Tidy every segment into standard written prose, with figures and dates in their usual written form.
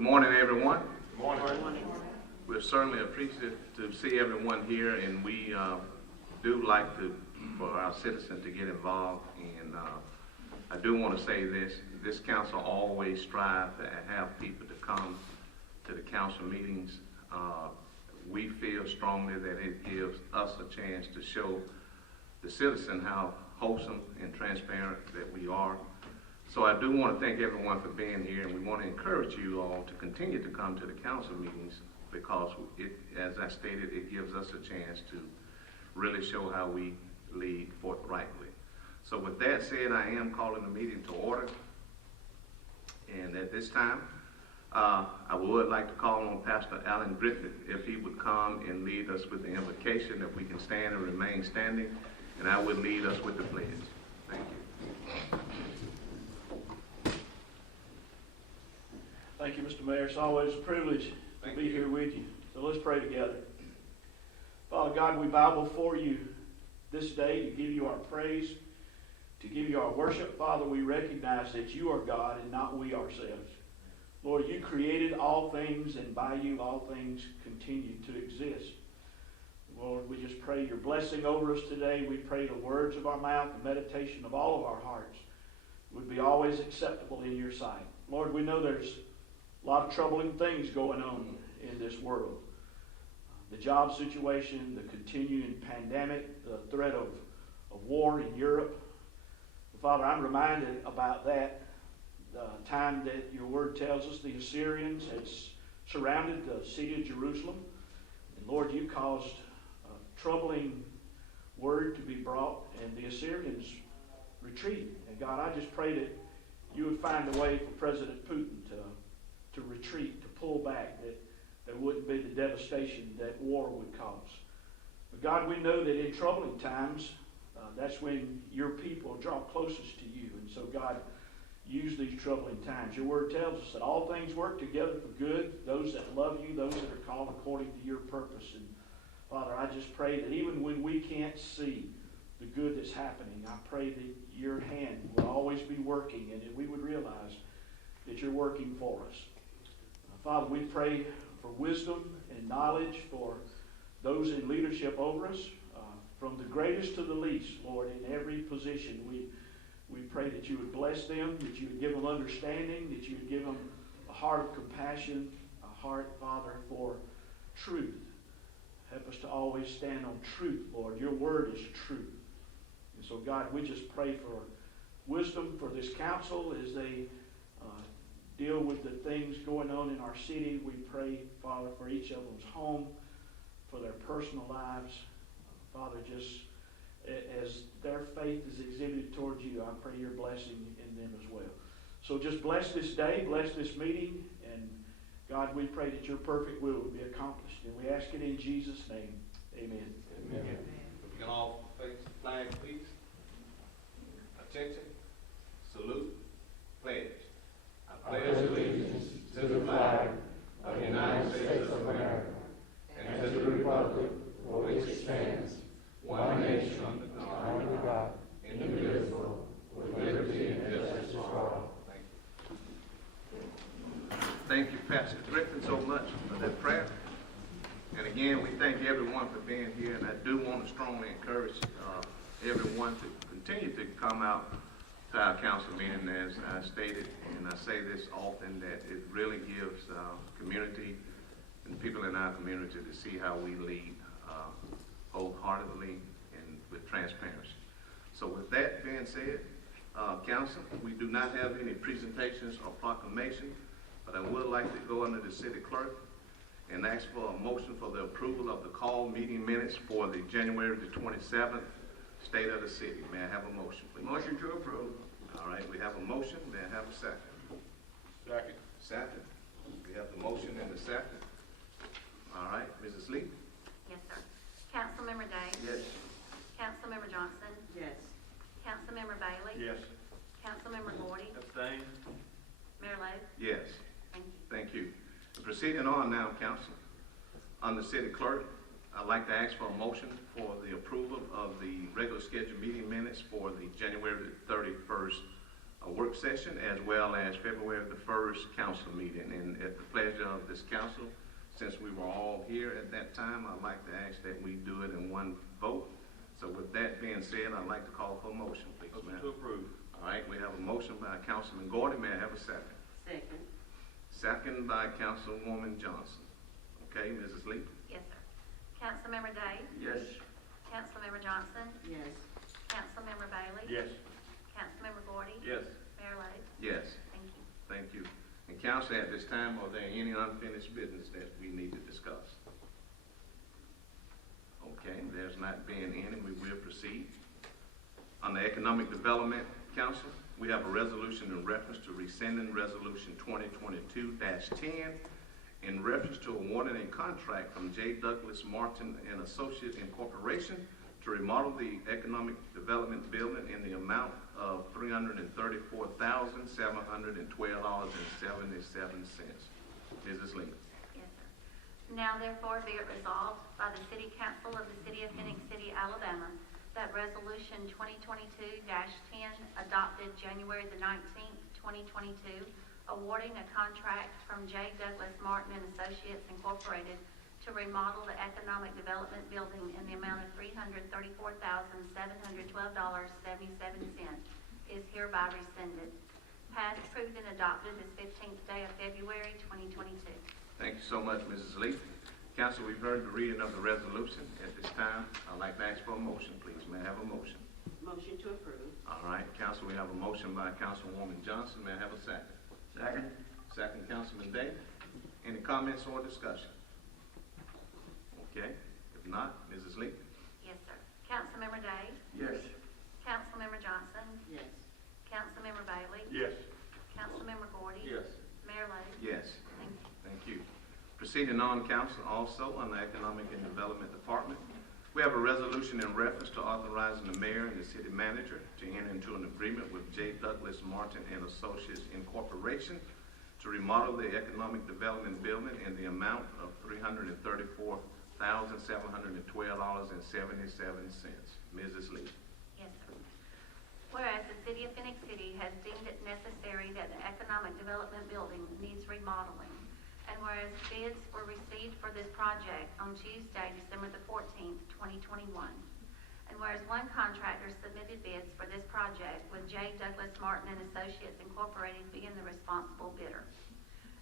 Good morning, everyone. Good morning. Good morning. We're certainly appreciative to see everyone here, and we do like for our citizens to get involved. And I do want to say this council always strives to have people to come to the council meetings. We feel strongly that it gives us a chance to show the citizen how wholesome and transparent that we are. So I do want to thank everyone for being here, and we want to encourage you all to continue to come to the council meetings because, as I stated, it gives us a chance to really show how we lead forthrightly. So with that said, I am calling the meeting to order. And at this time, I would like to call on Pastor Allen Griffith if he would come and lead us with the invocation, if we can stand and remain standing, and I would lead us with the pledge. Thank you. Thank you, Mr. Mayor. It's always a privilege to be here with you. So let's pray together. Father God, we bow before you this day to give you our praise, to give you our worship. Father, we recognize that you are God and not we ourselves. Lord, you created all things, and by you all things continue to exist. Lord, we just pray your blessing over us today. We pray the words of our mouth, the meditation of all of our hearts would be always acceptable in your sight. Lord, we know there's a lot of troubling things going on in this world. The job situation, the continuing pandemic, the threat of war in Europe. Father, I'm reminded about that time that your word tells us the Assyrians had surrounded the city of Jerusalem. And Lord, you caused a troubling word to be brought, and the Assyrians retreated. And God, I just pray that you would find a way for President Putin to retreat, to pull back, that there wouldn't be the devastation that war would cause. But God, we know that in troubling times, that's when your people draw closest to you. And so God, use these troubling times. Your word tells us that all things work together for good, those that love you, those that are called according to your purpose. And Father, I just pray that even when we can't see the good that's happening, I pray that your hand will always be working, and that we would realize that you're working for us. Father, we pray for wisdom and knowledge for those in leadership over us, from the greatest to the least, Lord, in every position. We pray that you would bless them, that you would give them understanding, that you would give them a heart of compassion, a heart, Father, for truth. Help us to always stand on truth, Lord. Your word is truth. And so, God, we just pray for wisdom for this council as they deal with the things going on in our city. We pray, Father, for each of them's home, for their personal lives. Father, just as their faith is exhibited towards you, I pray your blessing in them as well. So just bless this day, bless this meeting, and God, we pray that your perfect will would be accomplished. And we ask it in Jesus' name. Amen. Amen. If we can all face the flag, please. Attention. Salute. Pledge. I pledge allegiance to the flag of the United States of America and to the republic for which it stands, one nation under God, indivisible, with liberty and justice for all. Thank you, Pastor Griffin, so much for that prayer. And again, we thank everyone for being here, and I do want to strongly encourage everyone to continue to come out to our council meeting, as I stated, and I say this often, that it really gives community and people in our community to see how we lead wholeheartedly and with transparency. So with that being said, council, we do not have any presentations or proclamations, but I would like to go under the city clerk and ask for a motion for the approval of the call meeting minutes for the January the 27th State of the City. May I have a motion, please? Motion to approve. All right, we have a motion. May I have a second? Second. Second. We have the motion and the second. All right, Mrs. Lee? Yes, sir. Councilmember Day? Yes. Councilmember Johnson? Yes. Councilmember Bailey? Yes. Councilmember Gordy? Abstain. Mayor Lowe? Yes. Thank you. Thank you. Proceeding on now, council, on the city clerk, I'd like to ask for a motion for the approval of the regular scheduled meeting minutes for the January 31st a work session, as well as February the 1st council meeting. And at the pleasure of this council, since we were all here at that time, I'd like to ask that we do it in one vote. So with that being said, I'd like to call for a motion, please, Motion ma'am. to approve. All right, we have a motion by Councilman Gordon. May I have a second? Second. Second by Councilwoman Johnson. Okay, Mrs. Lee? Yes, sir. Councilmember Day? Yes. Councilmember Johnson? Yes. Councilmember Bailey? Yes. Councilmember Gordy? Yes. Mayor Lo? Yes. Thank you. Thank you. And council, at this time, are there any unfinished business that we need to discuss? Okay, there's not being any, we will proceed. On the Economic Development Council, we have a resolution in reference to rescinding Resolution 2022-10 in reference to awarding a contract from J. Douglas Martin and Associates Incorporation to remodel the Economic Development Building in the amount of $334,712.77. Mrs. Lee. Yes, sir. Now therefore be it resolved by the City Council of the City of Phenix City, Alabama, that Resolution 2022-10 adopted January the 19th, 2022, awarding a contract from J. Douglas Martin and Associates Incorporated to remodel the Economic Development Building in the amount of $334,712.77 is hereby rescinded. Passed, approved, and adopted this 15th day of February, 2022. Thank you so much, Mrs. Lee. Council, we've heard the reading of the resolution. At this time, I'd like to ask for a motion, please. May I have a motion? Motion to approve. All right, council, we have a motion by Councilwoman Johnson. May I have a second? Second. Second, Councilman Day. Any comments or discussion? Okay, if not, Mrs. Lee? Yes, sir. Councilmember Day? Yes. Councilmember Johnson? Yes. Councilmember Bailey? Yes. Councilmember Gordy? Yes. Mayor Lo? Yes. Thank you. Thank you. Proceeding on, council, also on the Economic and Development Department, we have a resolution in reference to authorizing the mayor and the city manager to enter into an agreement with J. Douglas Martin and Associates Incorporation to remodel the Economic Development Building in the amount of $334,712.77. Mrs. Lee. Yes, sir. Whereas the City of Phenix City has deemed it necessary that the Economic Development Building needs remodeling, and whereas bids were received for this project on Tuesday, December the 14th, 2021, and whereas one contractor submitted bids for this project with J. Douglas Martin and Associates Incorporated being the responsible bidder,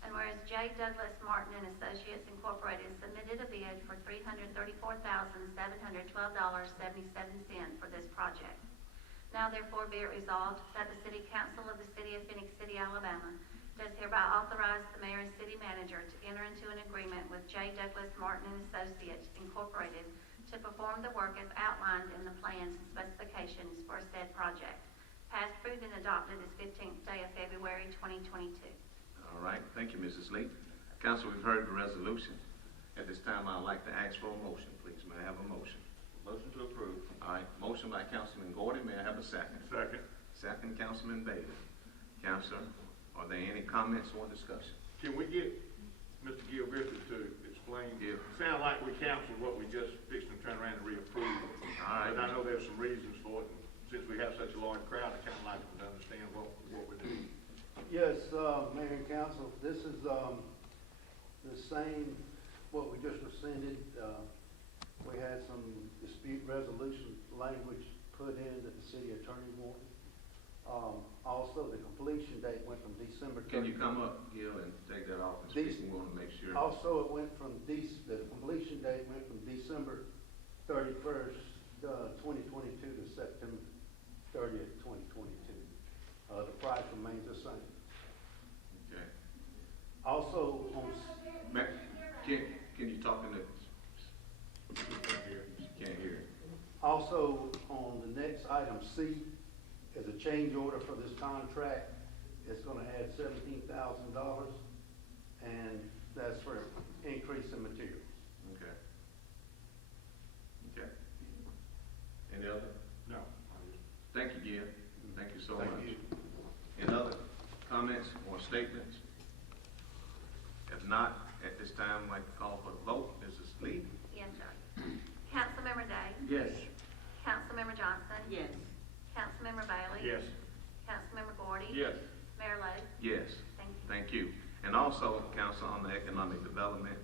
and whereas J. Douglas Martin and Associates Incorporated submitted a bid for $334,712.77 for this project. Now therefore be it resolved that the City Council of the City of Phenix City, Alabama, does hereby authorize the mayor and city manager to enter into an agreement with J. Douglas Martin and Associates Incorporated to perform the work as outlined in the plans and specifications for said project. Passed, approved, and adopted this 15th day of February, 2022. All right, thank you, Mrs. Lee. Council, we've heard the resolution. At this time, I'd like to ask for a motion, please. May I have a motion? Motion to approve. All right, motion by Councilman Gordon. May I have a second? Second. Second, Councilman Bailey. Council, are there any comments or discussion? Can we get Mr. Gil Griffith to explain? Gil. Sound like we canceled what we just fixed and turned around and reapproved. All right. But I know there's some reasons for it, and since we have such a large crowd, I kind of like them to understand what we're doing. Yes, Mayor and Council, this is the same, what we just rescinded. We had some dispute resolution language put in that the city attorney wanted. Also, the completion date went from December 31st. Can you come up, Gil, and take that off and speak? We want to make sure. Also, it went from the completion date went from December 31st, 2022 to September 30th, 2022. The price remains the same. Okay. Also, on, Can you talk in the? Can't hear. also on the next item C, is a change order for this contract. It's gonna add $17,000, and that's for increase in materials. Okay. Okay. Any other? No. Thank you, Gil. Thank you so much. Thank you. Any other comments or statements? If not, at this time, I'd like to call for the vote. Mrs. Lee? Yes, sir. Councilmember Day? Yes. Councilmember Johnson? Yes. Councilmember Bailey? Yes. Councilmember Gordy? Gordy? Yes. Mayor Lo? Yes. Thank you. Thank you. And also, Council, on the economic development,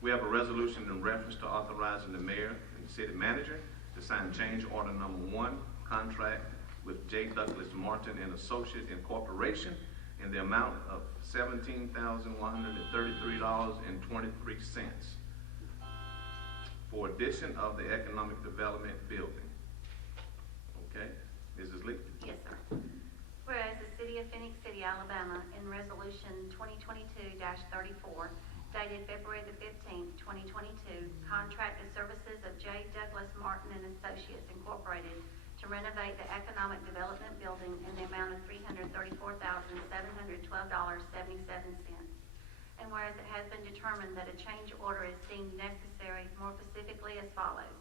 we have a resolution in reference to authorizing the mayor and the city manager to sign change order number 1, contract with J. Douglas Martin and Associates Incorporation in the amount of $17,133.23 for addition of the economic development building. Okay, Mrs. Lee? Yes, sir. Whereas the City of Phenix City, Alabama, in Resolution 2022-34, dated February the 15th, 2022, contracted services of J. Douglas Martin and Associates Incorporated to renovate the Economic Development Building in the amount of $334,712.77. And whereas it has been determined that a change order is deemed necessary, more specifically as follows.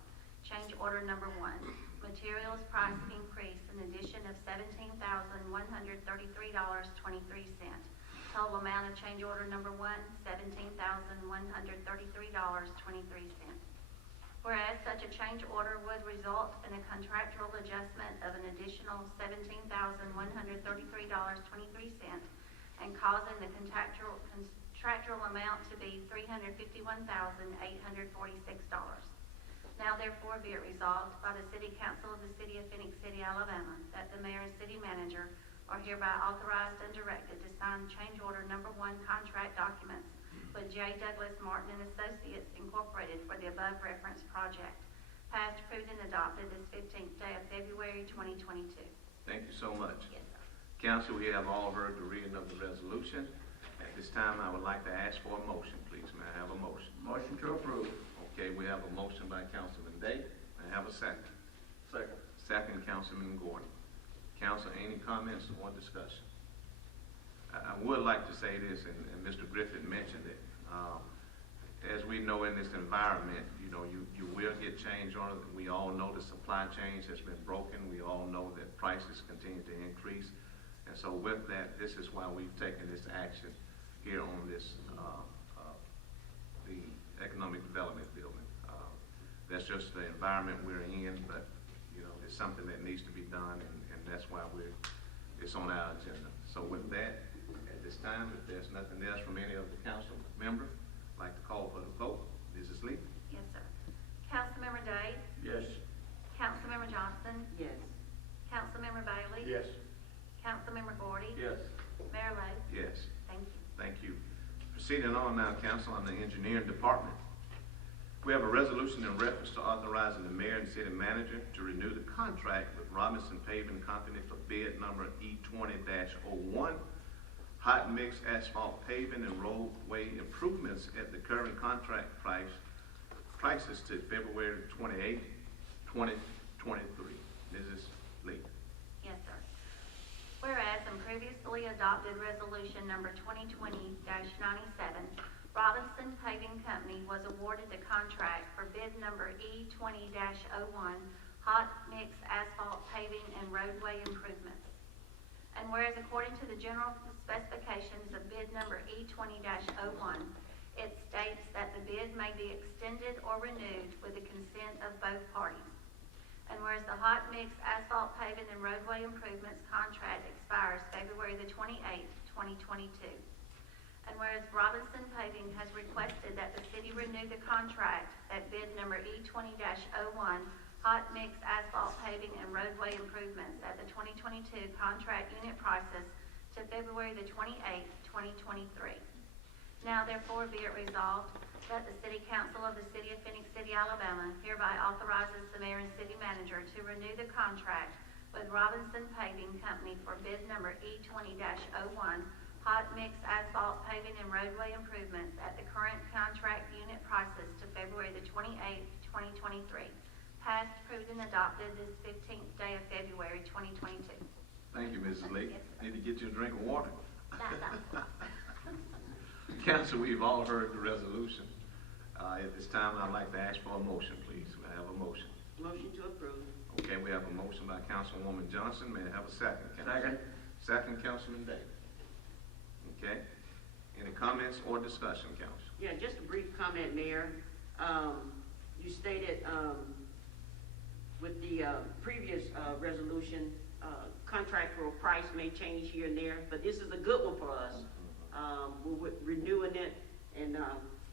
Change order number 1, materials price increase in addition of $17,133.23. Total amount of change order number 1, $17,133.23. Whereas such a change order would result in a contractual adjustment of an additional $17,133.23 and causing the contractual amount to be $351,846. Now therefore be it resolved by the City Council of the City of Phenix City, Alabama, that the mayor and city manager are hereby authorized and directed to sign change order number 1 contract documents with J. Douglas Martin and Associates Incorporated for the above referenced project, passed, approved, and adopted this 15th day of February 2022. Thank you so much. Yes, sir. Council, we have all heard the reading of the resolution. At this time, I would like to ask for a motion, please. May I have a motion? Motion to approve. Okay, we have a motion by Councilman Day. May I have a second? Second. Second, Councilman Gordon. Council, any comments or discussion? I would like to say this, and Mr. Griffith mentioned it. As we know in this environment, you know, you will get change orders. We all know the supply chain has been broken. We all know that prices continue to increase. And so with that, this is why we've taken this action here on this, the economic development building. That's just the environment we're in, but, you know, it's something that needs to be done, and that's why it's on our agenda. So with that, at this time, if there's nothing else from any of the council member, I'd like to call for the vote. Mrs. Lee? Yes, sir. Councilmember Day? Yes. Councilmember Johnson? Yes. Councilmember Bailey? Yes. Councilmember Gordy? Yes. Mayor Lo? Yes. Thank you. Thank you. Proceeding on now, council, on the engineering department. We have a resolution in reference to authorizing the mayor and city manager to renew the contract with Robinson Paving Company for bid number E20-01, hot mix asphalt paving and roadway improvements at the current contract prices to February 28, 2023. Mrs. Lee. Yes, sir. Whereas in previously adopted resolution number 2020-97, Robinson Paving Company was awarded the contract for bid number E20-01, hot mix asphalt paving and roadway improvements. And whereas according to the general specifications of bid number E20-01, it states that the bid may be extended or renewed with the consent of both parties. And whereas the hot mix asphalt paving and roadway improvements contract expires February the 28th, 2022. And whereas Robinson Paving has requested that the city renew the contract at bid number E20-01, hot mix asphalt paving and roadway improvements at the 2022 contract unit prices to February the 28th, 2023. Now therefore be it resolved that the City Council of the City of Phenix City, Alabama hereby authorizes the mayor and city manager to renew the contract with Robinson Paving Company for bid number E20-01, hot mix asphalt paving and roadway improvements at the current contract unit prices to February the 28th, 2023. Passed, approved, and adopted this 15th day of February 2022. Thank you, Mrs. Lee. Yes, sir. Need to get you a drink of water. That's Council, we've all heard the resolution. At this time, I'd like to ask for a motion, please. May I have a motion? Motion to approve. Okay, we have a motion by Councilwoman Johnson. May I have a second? Second. Second, Councilman Day. Okay. Any comments or discussion, Council? Yeah, just a brief comment, Mayor. You stated with the previous resolution contractual price may change here and there, but this is a good one for us. We're renewing it, and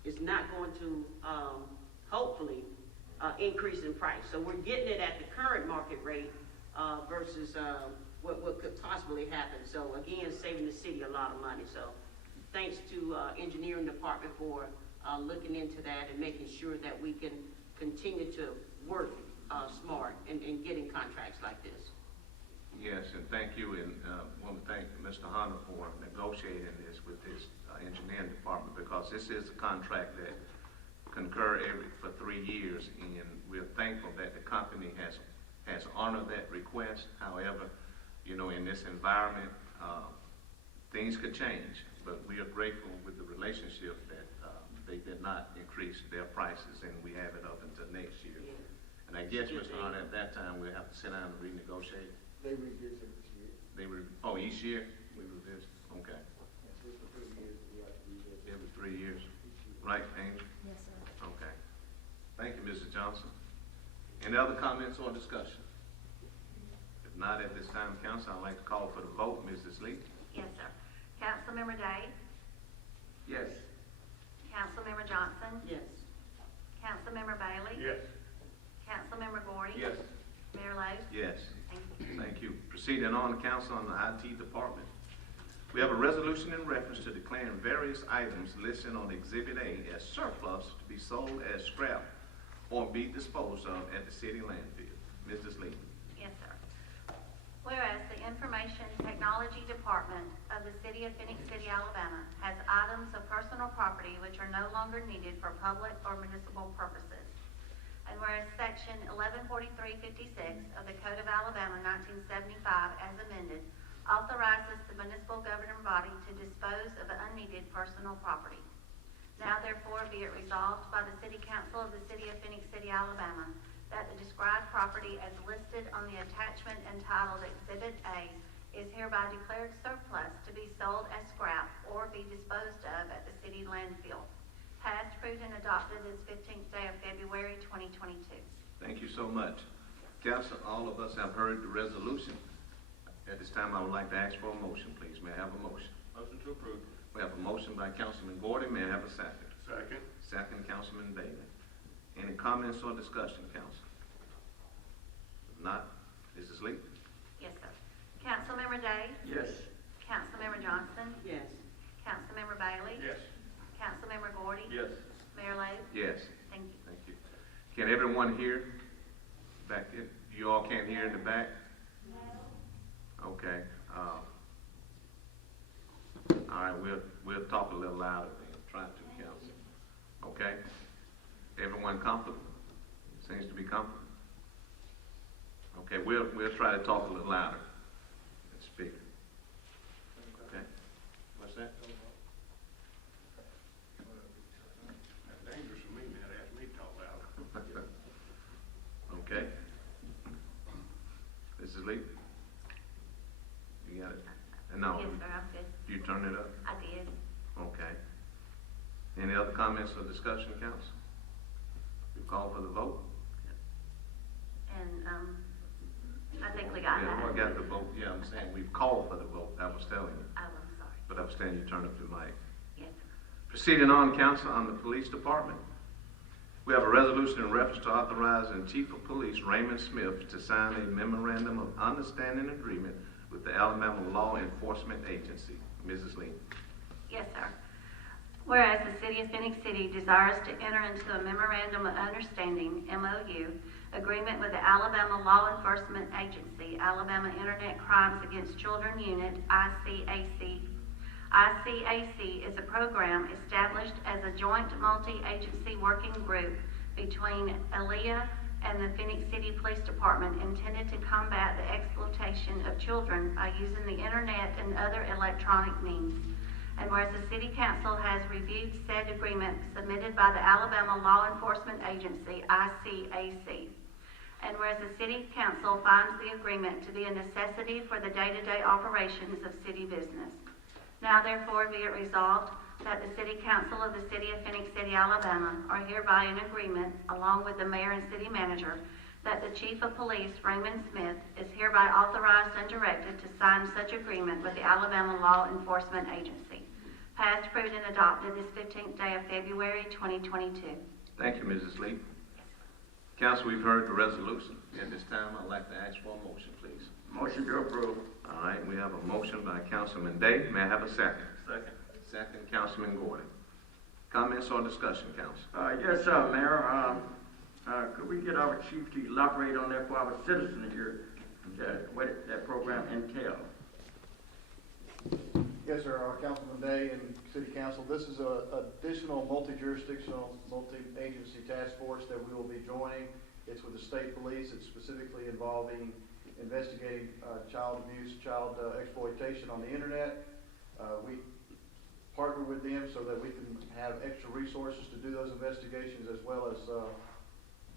it's not going to, hopefully, increase in price. So we're getting it at the current market rate versus what could possibly happen. So again, saving the city a lot of money. So thanks to engineering department for looking into that and making sure that we can continue to work smart and getting contracts like this. Yes, and thank you, and want to thank Mr. Hunter for negotiating this with his engineering department, because this is a contract that concur for 3 years, and we're thankful that the company has honored that request. However, you know, in this environment, things could change, but we are grateful with the relationship that they did not increase their prices, and we have it up until next year. Yeah. And I guess, Mr. Hunter, at that time, we'll have to sit down and renegotiate. They revisit each year. Each year? We revisit, okay. Yes, it's for 3 years, we have to revisit Every 3 years, each year. right, Angel? Yes, sir. Okay. Thank you, Mrs. Johnson. Any other comments or discussion? If not, at this time, council, I'd like to call for the vote. Mrs. Lee? Yes, sir. Councilmember Day? Yes. Councilmember Johnson? Yes. Councilmember Bailey? Yes. Councilmember Gordy? Yes. Mayor Lo? Yes. Thank you. Thank you. Proceeding on, council, on the IT department. We have a resolution in reference to declaring various items listed on Exhibit A as surplus to be sold as scrap or be disposed of at the city landfill. Mrs. Lee? Yes, sir. Whereas the Information Technology Department of the City of Phoenix City, Alabama has items of personal property which are no longer needed for public or municipal purposes. And whereas Section 114356 of the Code of Alabama 1975 as amended authorizes the municipal governing body to dispose of unneeded personal property. Now therefore be it resolved by the City Council of the City of Phoenix City, Alabama, that the described property as listed on the attachment entitled Exhibit A is hereby declared surplus to be sold as scrap or be disposed of at the city landfill. Passed, approved, and adopted this 15th day of February 2022. Thank you so much. Council, all of us have heard the resolution. At this time, I would like to ask for a motion, please. May I have a motion? Motion to approve. We have a motion by Councilman Gordy. May I have a second? Second. Second, Councilman Bailey. Any comments or discussion, council? If not, Mrs. Lee? Yes, sir. Councilmember Day? Yes. Councilmember Johnson? Yes. Councilmember Bailey? Yes. Councilmember Gordy? Yes. Mayor Lo? Yes. Thank you. Thank you. Can everyone hear back there? You all can't hear in the back? No. Okay. All right, we'll talk a little louder then. Try to, council. Okay? Everyone comfortable? Seems to be comfortable. Okay, we'll try to talk a little louder and speak. Okay? What's that? That's dangerous for me, now, to ask me to talk loud. Okay. Mrs. Lee? You got it? And now, Yes, sir, I'm good. you turn it up? I did. Okay. Any other comments or discussion, council? We call for the vote? And, I think we got Yeah, that. I got the vote. Yeah, I'm saying we've called for the vote. I was telling you. Oh, I'm sorry. But I was telling you turn up the mic. Yes, sir. Proceeding on, council, on the police department. We have a resolution in reference to authorizing Chief of Police Raymond Smith to sign a memorandum of understanding agreement with the Alabama Law Enforcement Agency. Mrs. Lee. Yes, sir. Whereas the City of Phoenix City desires to enter into a memorandum of understanding, MOU, agreement with the Alabama Law Enforcement Agency, Alabama Internet Crimes Against Children Unit, ICAC. ICAC is a program established as a joint multi-agency working group between ALEA and the Phoenix City Police Department intended to combat the exploitation of children by using the internet and other electronic means. And whereas the City Council has reviewed said agreement submitted by the Alabama Law Enforcement Agency, ICAC. And whereas the City Council finds the agreement to be a necessity for the day-to-day operations of city business. Now therefore be it resolved that the City Council of the City of Phoenix City, Alabama are hereby in agreement, along with the Mayor and City Manager, that the Chief of Police, Raymond Smith, is hereby authorized and directed to sign such agreement with the Alabama Law Enforcement Agency. Passed, approved, and adopted this 15th day of February, 2022. Thank you, Mrs. Lee. Council, we've heard the resolution. At this time, I'd like to ask for a motion, please. Motion to approve. All right, we have a motion by Councilman Day. May I have a second? Second. Second, Councilman Gordon. Comments or discussion, Council? Yes, Mayor, could we get our chief to elaborate on that for our citizens here, what that program entails? Yes, sir, Councilman Day and City Council, this is a additional multi-jurisdictional, multi-agency task force that we will be joining. It's with the state police. It's specifically involving investigating child abuse, child exploitation on the internet. We partner with them so that we can have extra resources to do those investigations, as well as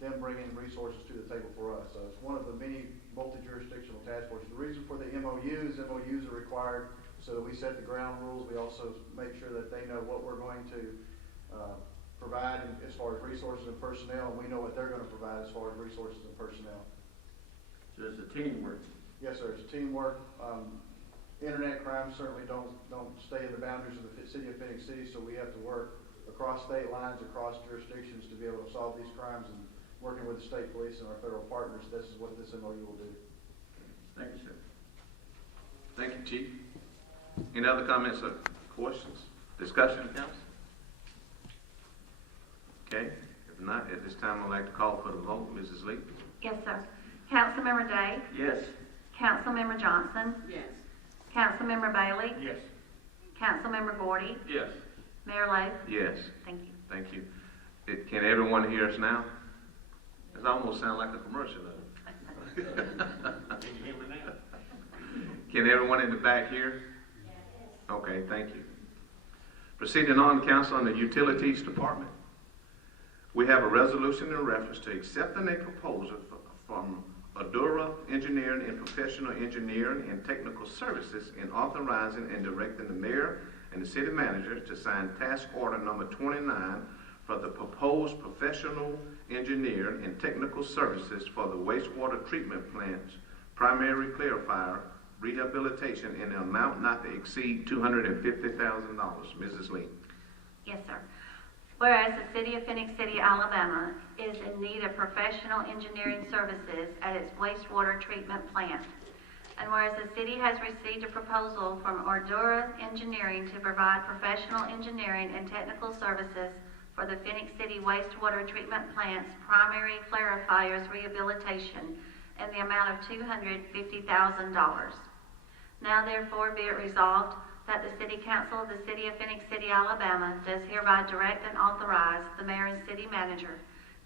them bringing resources to the table for us. So it's one of the many multi-jurisdictional task forces. The reason for the MOUs are required so that we set the ground rules. We also make sure that they know what we're going to provide as far as resources and personnel, and we know what they're going to provide as far as resources and personnel. So it's a teamwork. Yes, sir, it's teamwork. Internet crimes certainly don't stay in the boundaries of the city of Phenix City, so we have to work across state lines, across jurisdictions to be able to solve these crimes, and working with the state police and our federal partners, this is what this MOU will do. Thank you, sir. Thank you, Chief. Any other comments or questions? Discussion, Council? Okay, if not, at this time, I'd like to call for the vote. Mrs. Lee? Yes, sir. Councilmember Day? Yes. Councilmember Johnson? Yes. Councilmember Bailey? Yes. Councilmember Gordy? Yes. Mayor Lo? Yes. Thank you. Thank you. Can everyone hear us now? It almost sounds like a commercial. Can you hear me now? Can everyone in the back hear? Okay, thank you. Proceeding on, Council, on the Utilities Department. We have a resolution in reference to accepting a proposal from Adura Engineering and Professional Engineering and Technical Services in authorizing and directing the mayor and the city manager to sign task order number 29 for the proposed professional engineering and technical services for the wastewater treatment plant's primary clarifier rehabilitation in an amount not to exceed $250,000. Mrs. Lee. Yes, sir. Whereas the City of Phenix City, Alabama is in need of professional engineering services at its wastewater treatment plant. And whereas the city has received a proposal from Ordura Engineering to provide professional engineering and technical services for the Phenix City wastewater treatment plant's primary clarifiers rehabilitation in the amount of $250,000. Now therefore be it resolved that the City Council of the City of Phenix City, Alabama does hereby direct and authorize the mayor and city manager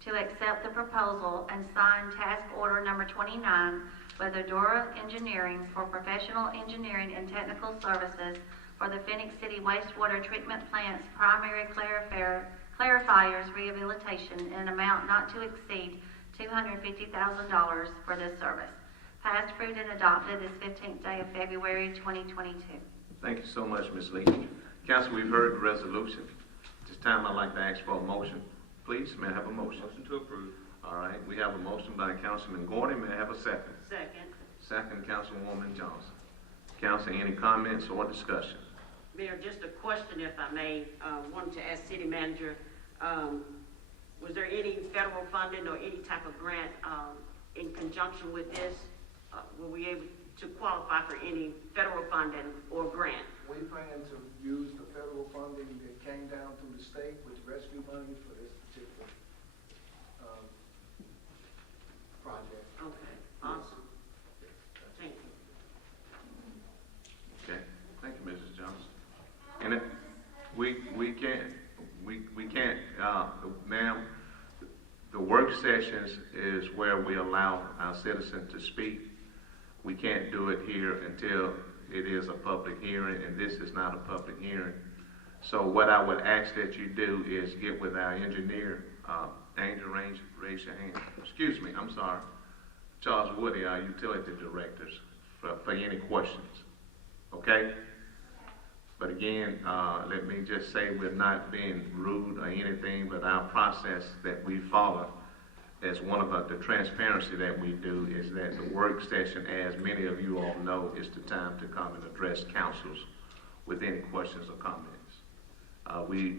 to accept the proposal and sign task order number 29 with Adura Engineering for professional engineering and technical services for the Phenix City wastewater treatment plant's primary clarifiers rehabilitation in an amount not to exceed $250,000 for this service. Passed, approved, and adopted this 15th day of February 2022. Thank you so much, Ms. Lee. Council, we've heard the resolution. At this time, I'd like to ask for a motion. Please, may I have a motion? Motion to approve. All right, we have a motion by Councilman Gordon. May I have a second? Second. Second, Councilwoman Johnson. Council, any comments or discussion? Mayor, just a question, if I may. Wanted to ask city manager, was there any federal funding or any type of grant in conjunction with this? Were we able to qualify for any federal funding or grant? We plan to use the federal funding that came down through the state with rescue money for this particular project. Okay, awesome. Thank you. Okay, thank you, Mrs. Johnson. And we can't, ma'am, the work sessions is where we allow our citizens to speak. We can't do it here until it is a public hearing, and this is not a public hearing. So what I would ask that you do is get with our engineer, Angel, raise your hand. Excuse me, I'm sorry. Charles Woody, our utility directors, for any questions. Okay? But again, let me just say we're not being rude or anything, but our process that we follow, as one of the transparency that we do is that the work session, as many of you all know, is the time to come and address councils with any questions or comments. We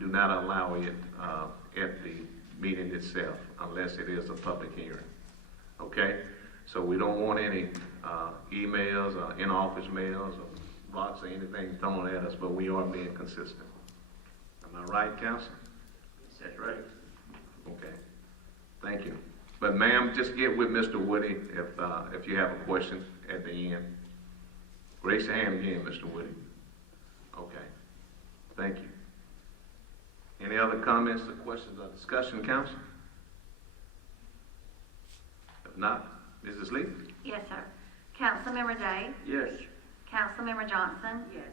do not allow it at the meeting itself unless it is a public hearing. Okay? So we don't want any emails or in-office mails or rocks or anything thrown at us, but we are being consistent. Am I right, council? That's right. Okay. Thank you. But ma'am, just get with Mr. Woody if you have a question at the end. Raise your hand again, Mr. Woody. Okay. Thank you. Any other comments or questions or discussion, council? If not, Mrs. Lee? Yes, sir. Councilmember Day? Yes. Councilmember Johnson? Yes.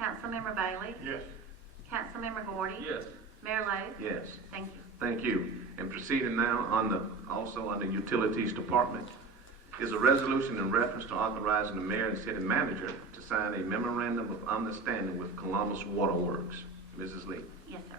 Councilmember Bailey? Yes. Councilmember Gordy? Yes. Mayor Lo? Yes. Thank you. Thank you. And proceeding now also on the Utilities Department is a resolution in reference to authorizing the mayor and city manager to sign a memorandum of understanding with Columbus Waterworks. Mrs. Lee. Yes, sir.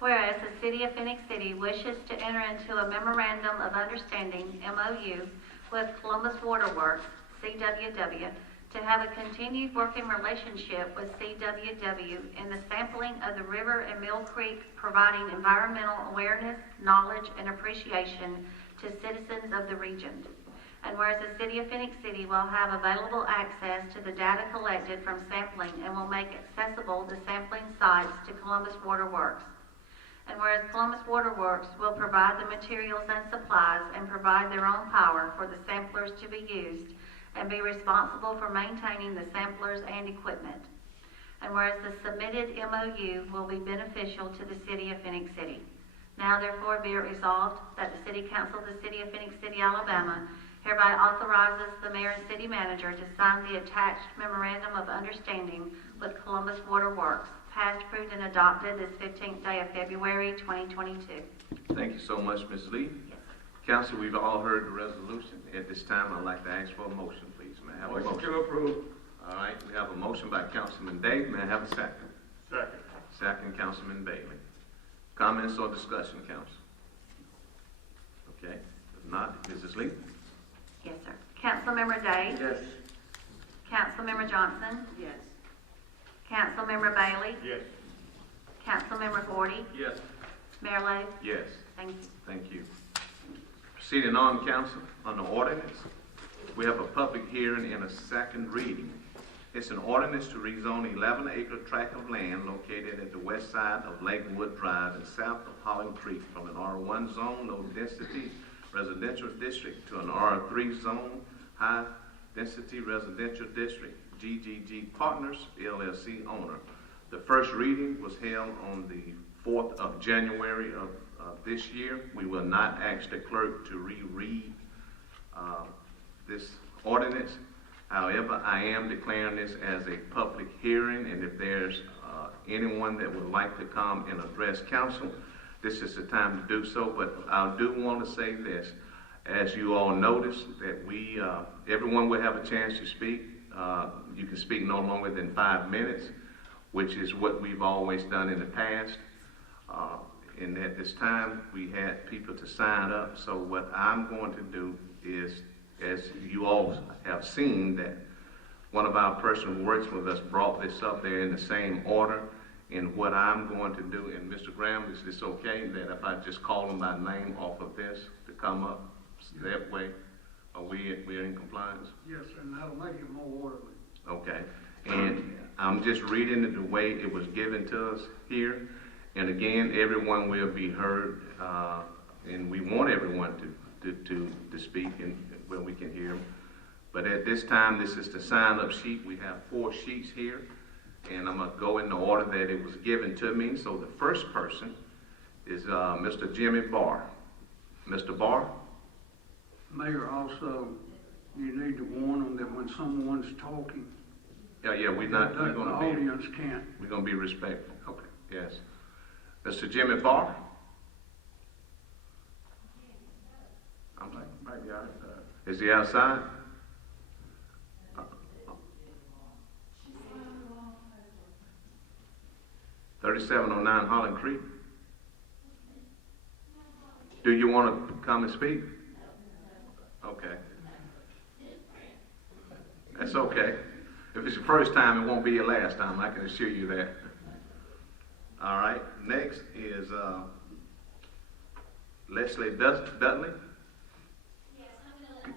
Whereas the City of Phenix City wishes to enter into a memorandum of understanding, MOU, with Columbus Waterworks, CWW, to have a continued working relationship with CWW in the sampling of the River and Mill Creek, providing environmental awareness, knowledge, and appreciation to citizens of the region. And whereas the City of Phenix City will have available access to the data collected from sampling and will make accessible the sampling sites to Columbus Waterworks. And whereas Columbus Waterworks will provide the materials and supplies and provide their own power for the samplers to be used and be responsible for maintaining the samplers and equipment. And whereas the submitted MOU will be beneficial to the City of Phenix City. Now therefore be it resolved that the City Council of the City of Phenix City, Alabama hereby authorizes the mayor and city manager to sign the attached memorandum of understanding with Columbus Waterworks, passed, approved, and adopted this 15th day of February 2022. Thank you so much, Ms. Lee. Yes. Council, we've all heard the resolution. At this time, I'd like to ask for a motion, please. May I have a Motion motion? to approve. All right, we have a motion by Councilman Day. May I have a second? Second. Second, Councilman Bailey. Comments or discussion, council? Okay, if not, Mrs. Lee? Yes, sir. Councilmember Day? Yes. Councilmember Johnson? Yes. Councilmember Bailey? Yes. Councilmember Gordy? Yes. Mayor Lo? Yes. Thank you. Thank you. Proceeding on, council, on the ordinance, we have a public hearing and a second reading. It's an ordinance to rezone 11-acre tract of land located at the west side of Lakewood Drive and south of Holland Creek from an R1 zone, low-density residential district, to an R3 zone, high-density residential district. GGG Partners, LLC owner. The first reading was held on the 4th of January of this year. We will not ask the clerk to reread this ordinance. However, I am declaring this as a public hearing, and if there's anyone that would like to come and address council, this is the time to do so. But I do want to say this. As you all notice, that everyone will have a chance to speak. You can speak no longer than 5 minutes, which is what we've always done in the past. And at this time, we had people to sign up. So what I'm going to do is, as you all have seen, that one of our person who works with us brought this up there in the same order. And what I'm going to do, and Mr. Graham, is this okay that if I just call them by name off of this to come up? That way, we're in compliance? Yes, and that'll make it more orderly. Okay. And I'm just reading it the way it was given to us here. And again, everyone will be heard, and we want everyone to speak and when we can hear them. But at this time, this is the sign-up sheet. We have 4 sheets here, and I'm going to go in the order that it was given to me. So the first person is Mr. Jimmy Barr. Mr. Barr? Mayor, also, you need to warn them that when someone's talking, Yeah, we're going the to audience can't. we're going to be respectful. Okay. Yes. Mr. Jimmy Barr? Might be outside. Is he outside? 3709 Holland Creek. Do you want to come and speak? Okay. That's okay. If it's your first time, it won't be your last time. I can assure you that. All right. Next is Leslie Dudley. Yes, I'm going to let Ms.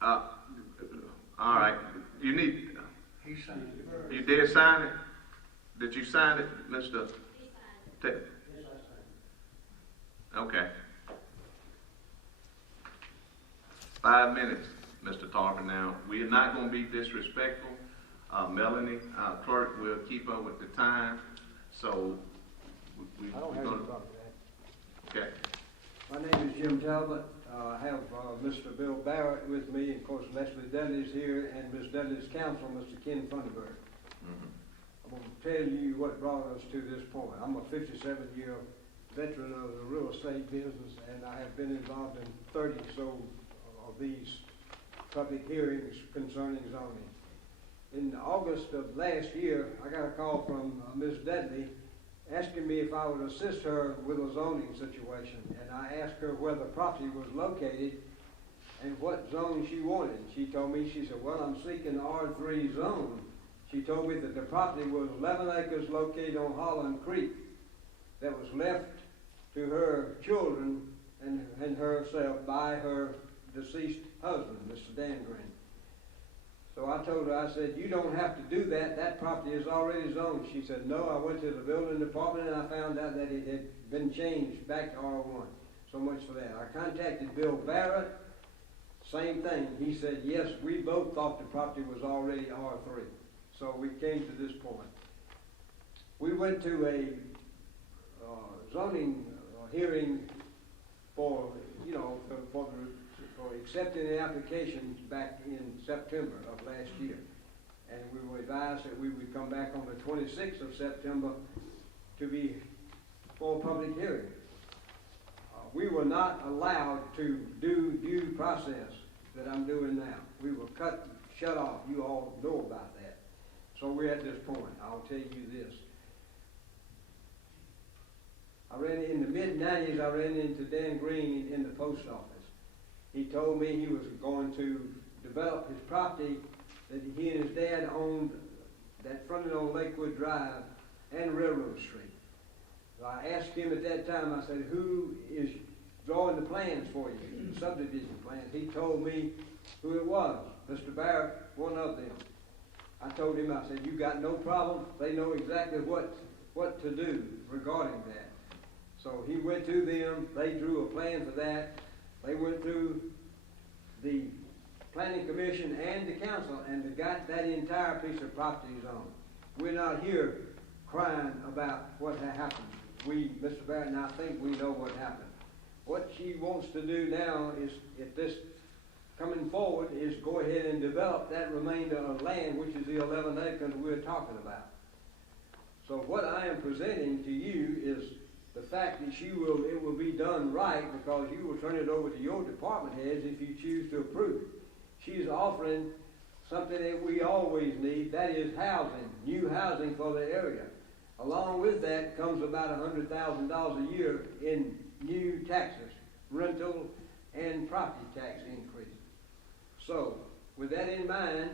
Bowles first. All right. You need. He signed it first. You did sign it? Did you sign it, Mr. He signed it. Okay. 5 minutes, Mr. Tarver. Now, we are not going to be disrespectful. Melanie, our clerk, will keep up with the time. So, we're I don't have going any to. problem with that. Okay. My name is Jim Talbot. I have Mr. Bill Barrett with me, and of course Leslie Dudley's here, and Ms. Dudley's counsel, Mr. Ken Funderburg. I'm going to tell you what brought us to this point. I'm a 57-year veteran of the real estate business, and I have been involved in 30 so of these public hearings concerning zoning. In August of last year, I got a call from Ms. Dudley asking me if I would assist her with a zoning situation, and I asked her where the property was located and what zone she wanted. She told me, she said, well, I'm seeking R3 zone. She told me that the property was 11 acres located on Holland Creek that was left to her children and herself by her deceased husband, Mr. Dan Green. So I told her, I said, you don't have to do that. That property is already zoned. She said, no, I went to the building department and I found out that it had been changed back to R1. So much for that. I contacted Bill Barrett. Same thing. He said, yes, we both thought the property was already R3. So we came to this point. We went to a zoning hearing for accepting the applications back in September of last year. And we were advised that we would come back on the 26th of September to be for a public hearing. We were not allowed to do due process that I'm doing now. We were shut off. You all know about that. So we're at this point. I'll tell you this. In the mid-90s, I ran into Dan Green in the post office. He told me he was going to develop his property that he and his dad owned that fronted on Lakewood Drive and Railroad Street. So I asked him at that time, I said, who is drawing the plans for you, the subdivision plans? He told me who it was, Mr. Barrett, one of them. I told him, I said, you got no problem. They know exactly what to do regarding that. So he went to them, they drew a plan for that. They went through the planning commission and the council and they got that entire piece of property zoned. We're not here crying about what happened. Mr. Barrett and I think we know what happened. What she wants to do now is, if this coming forward, is go ahead and develop that remainder of land, which is the 11 acres we're talking about. So what I am presenting to you is the fact that it will be done right, because you will turn it over to your department heads if you choose to approve it. She's offering something that we always need, that is housing, new housing for the area. Along with that comes about $100,000 a year in new taxes, rental and property tax increases. So, with that in mind,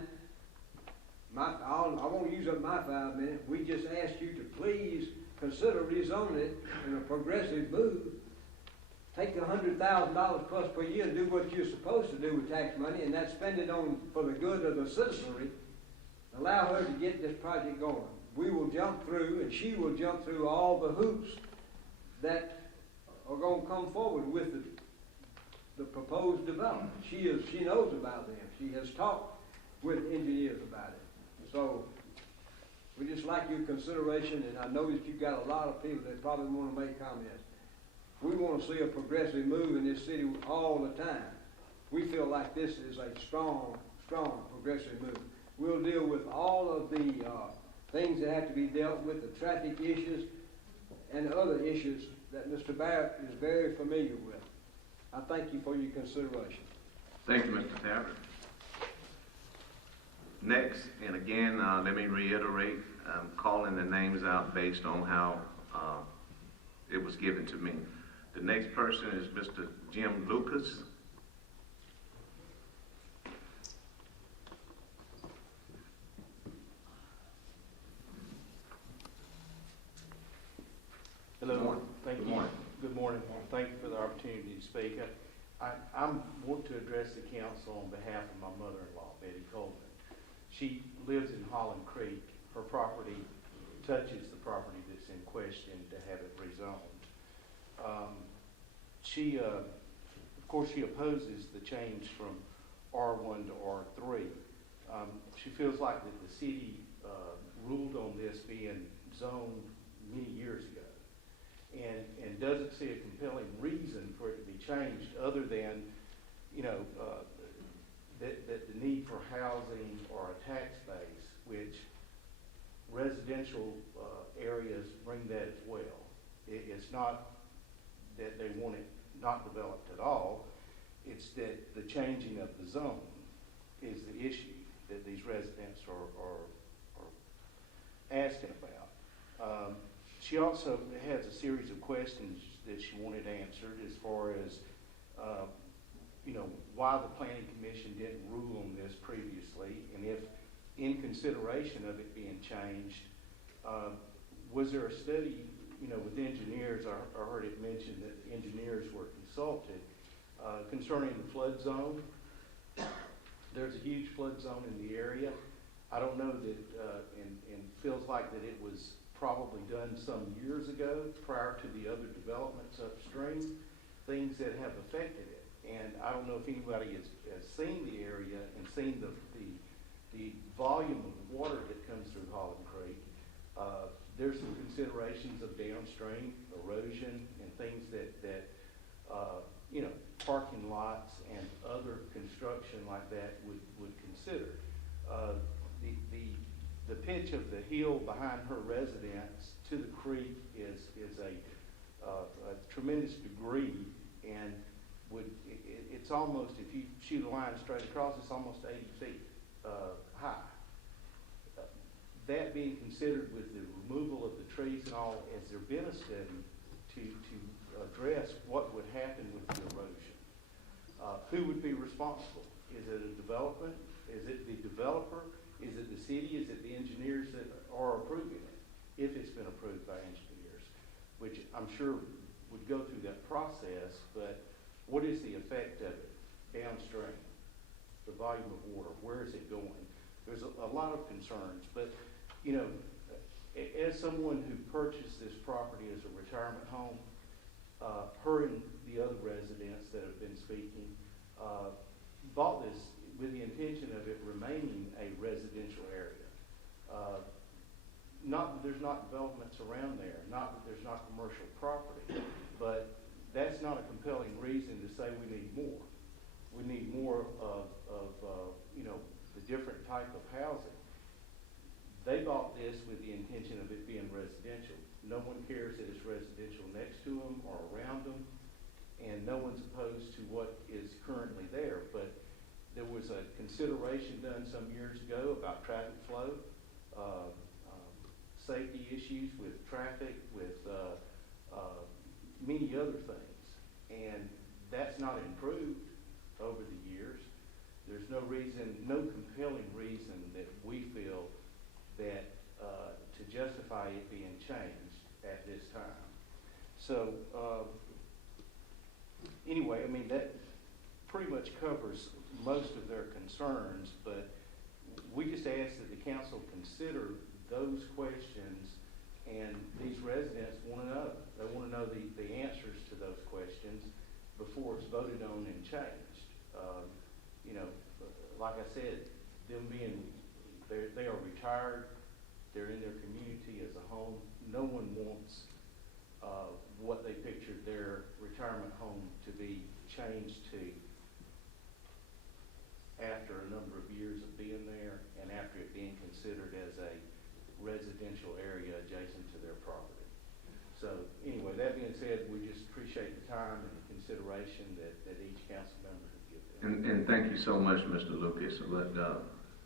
I won't use up my 5 minutes. We just ask you to please consider rezoning it in a progressive move. Take the $100,000 plus per year and do what you're supposed to do with tax money, and that's spend it on for the good of the citizenry. Allow her to get this project going. We will jump through, and she will jump through all the hoops that are going to come forward with the proposed development. She knows about them. She has talked with engineers about it. So we just like your consideration, and I know that you've got a lot of people that probably want to make comments. We want to see a progressive move in this city all the time. We feel like this is a strong progressive move. We'll deal with all of the things that have to be dealt with, the traffic issues and other issues that Mr. Barrett is very familiar with. I thank you for your consideration. Thank you, Mr. Tabbert. Next, and again, let me reiterate, I'm calling the names out based on how it was given to me. The next person is Mr. Jim Lucas. Hello. Good morning. Thank Good you. morning. Good morning. Thank you for the opportunity to speak. I want to address the council on behalf of my mother-in-law, Betty Coleman. She lives in Holland Creek. Her property touches the property that's in question to have it rezoned. Of course, she opposes the change from R1 to R3. She feels like that the city ruled on this being zoned many years ago, and doesn't see a compelling reason for it to be changed other than, that the need for housing or a tax base, which residential areas bring that as well. It's not that they want it not developed at all. It's that the changing of the zone is the issue that these residents are asking about. She also has a series of questions that she wanted answered as far as, why the planning commission didn't rule on this previously, and if in consideration of it being changed, was there a study, with engineers, I heard it mentioned that engineers were consulted, concerning the flood zone. There's a huge flood zone in the area. I don't know that, and feels like that it was probably done some years ago prior to the other developments upstream, things that have affected it. And I don't know if anybody has seen the area and seen the volume of water that comes through Holland Creek. There's some considerations of downstream erosion and things that parking lots and other construction like that would consider. The pitch of the hill behind her residence to the creek is a tremendous degree, and it's almost, if you shoot a line straight across, it's almost 80 feet high. That being considered with the removal of the trees and all, has there been a study to address what would happen with the erosion? Who would be responsible? Is it a development? Is it the developer? Is it the city? Is it the engineers that are approving it? If it's been approved by engineers, which I'm sure would go through that process, but what is the effect of it downstream? The volume of water, where is it going? There's a lot of concerns, but as someone who purchased this property as a retirement home, her and the other residents that have been speaking, bought this with the intention of it remaining a residential area. Not that there's not developments around there, not that there's not commercial property, but that's not a compelling reason to say we need more. We need more of the different type of housing. They bought this with the intention of it being residential. No one cares that it's residential next to them or around them, and no one's opposed to what is currently there. But there was a consideration done some years ago about traffic flow, safety issues with traffic, with many other things, and that's not improved over the years. There's no reason, no compelling reason that we feel that to justify it being changed at this time. So anyway, I mean, that pretty much covers most of their concerns, but we just ask that the council consider those questions, and these residents want to know. They want to know the answers to those questions before it's voted on and changed. Like I said, them being, they are retired, they're in their community as a home. No one wants what they pictured their retirement home to be changed to after a number of years of being there and after it being considered as a residential area adjacent to their property. So anyway, that being said, we just appreciate the time and the consideration that each council member has given. And thank you so much, Mr. Lucas. But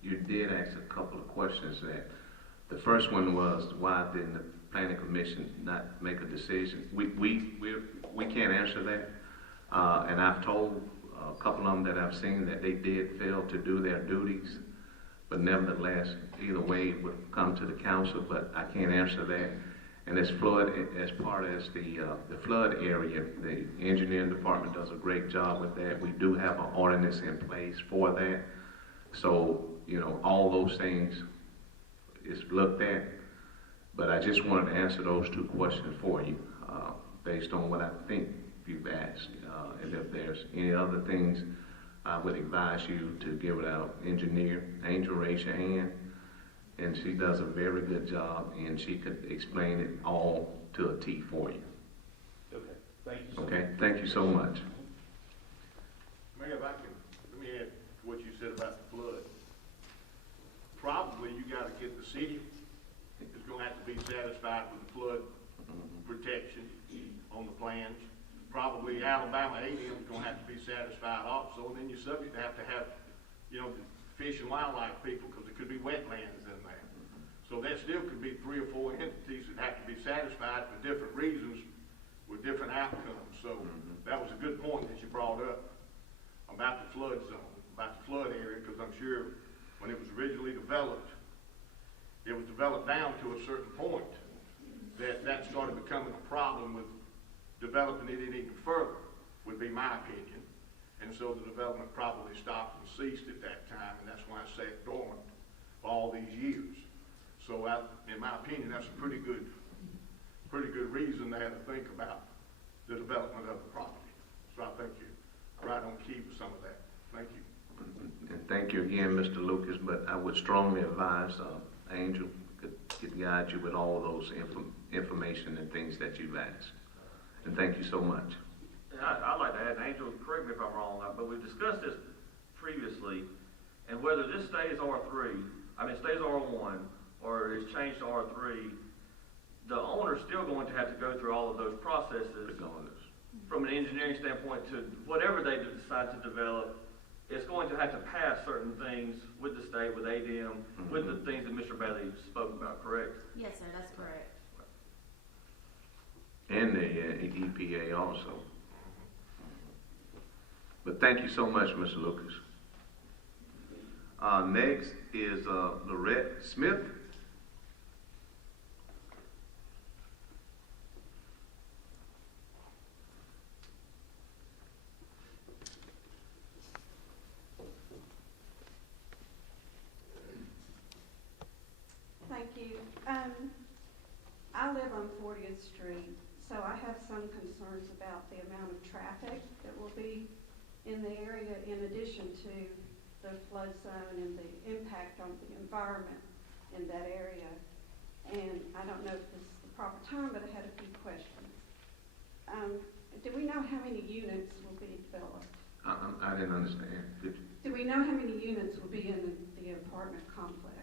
you did ask a couple of questions that The first one was, why didn't the planning commission not make a decision? We can't answer that. And I've told a couple of them that I've seen that they did fail to do their duties. But nevertheless, either way, it would come to the council, but I can't answer that. And as part as the flood area, the engineering department does a great job with that. We do have an ordinance in place for that. So, you know, all those things is looked at. But I just wanted to answer those two questions for you, based on what I think you've asked. And if there's any other things, I would advise you to give it our engineer. Angel, raise your hand. And she does a very good job, and she could explain it all to a T for you. Okay, thank you so much. Okay, thank you so much. Mayor, if I can, let me add to what you said about the flood. Probably you gotta get the city is gonna have to be satisfied with the flood protection on the plans. Probably Alabama A&M is gonna have to be satisfied also, and then you're subject to have, you know, the fish and wildlife people, because there could be wetlands in there. So that still could be 3 or 4 entities that have to be satisfied for different reasons with different outcomes. So that was a good point that you brought up about the flood zone, about the flood area, because I'm sure when it was originally developed, it was developed down to a certain point that started becoming a problem with developing it even further, would be my opinion. And so the development probably stopped and ceased at that time, and that's why it sat dormant for all these years. So in my opinion, that's a pretty good reason there to think about the development of the property. So I think you're right on key with some of that. Thank you. And thank you again, Mr. Lucas, but I would strongly advise Angel could guide you with all of those information and things that you've asked. And thank you so much. I'd like to add, Angel, correct me if I'm wrong, but we've discussed this previously, and whether this stays stays R1, or is changed to R3, the owner's still going to have to go through all of those processes from an engineering standpoint to whatever they decide to develop. It's going to have to pass certain things with the state, with ADM, with the things that Mr. Bailey spoke about, correct? Yes, sir, that's correct. And the EPA also. But thank you so much, Mr. Lucas. Next is Lorette Smith. Thank you. I live on 40th Street, so I have some concerns about the amount of traffic that will be in the area, in addition to the flood zone and the impact on the environment in that area. And I don't know if this is the proper time, but I had a few questions. Do we know how many units will be developed? I didn't understand. Do we know how many units will be in the apartment complex?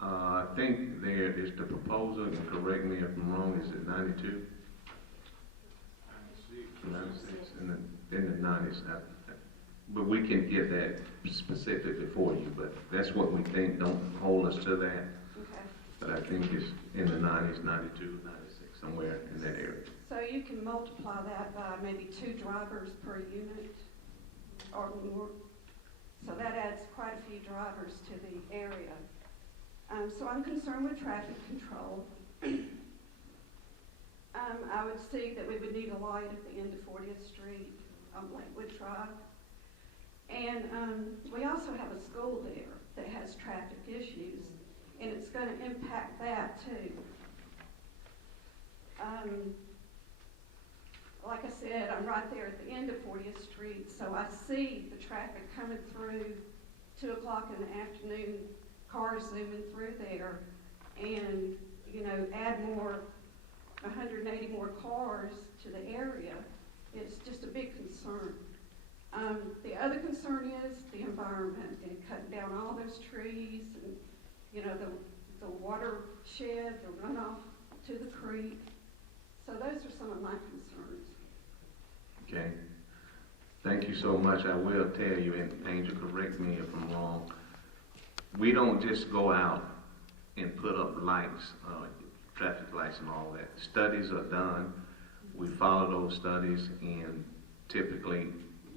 I think there is the proposal, and correct me if I'm wrong, is it 92? 96, in the 90s. But we can get that specifically for you, but that's what we think. Don't hold us to that. Okay. But I think it's in the 90s, 92, 96, somewhere in that area. So you can multiply that by maybe 2 drivers per unit or more. So that adds quite a few drivers to the area. So I'm concerned with traffic control. I would see that we would need a light at the end of 40th Street on Lakewood Drive. And we also have a school there that has traffic issues, and it's going to impact that too. Like I said, I'm right there at the end of 40th Street, so I see the traffic coming through 2 o'clock in the afternoon, cars zooming through there, and, you know, add 180 more cars to the area. It's just a big concern. The other concern is the environment and cutting down all those trees and, you know, the watershed, the runoff to the creek. So those are some of my concerns. Okay. Thank you so much. I will tell you, and Angel, correct me if I'm wrong, we don't just go out and put up lights, traffic lights and all that. Studies are done. We follow those studies, and typically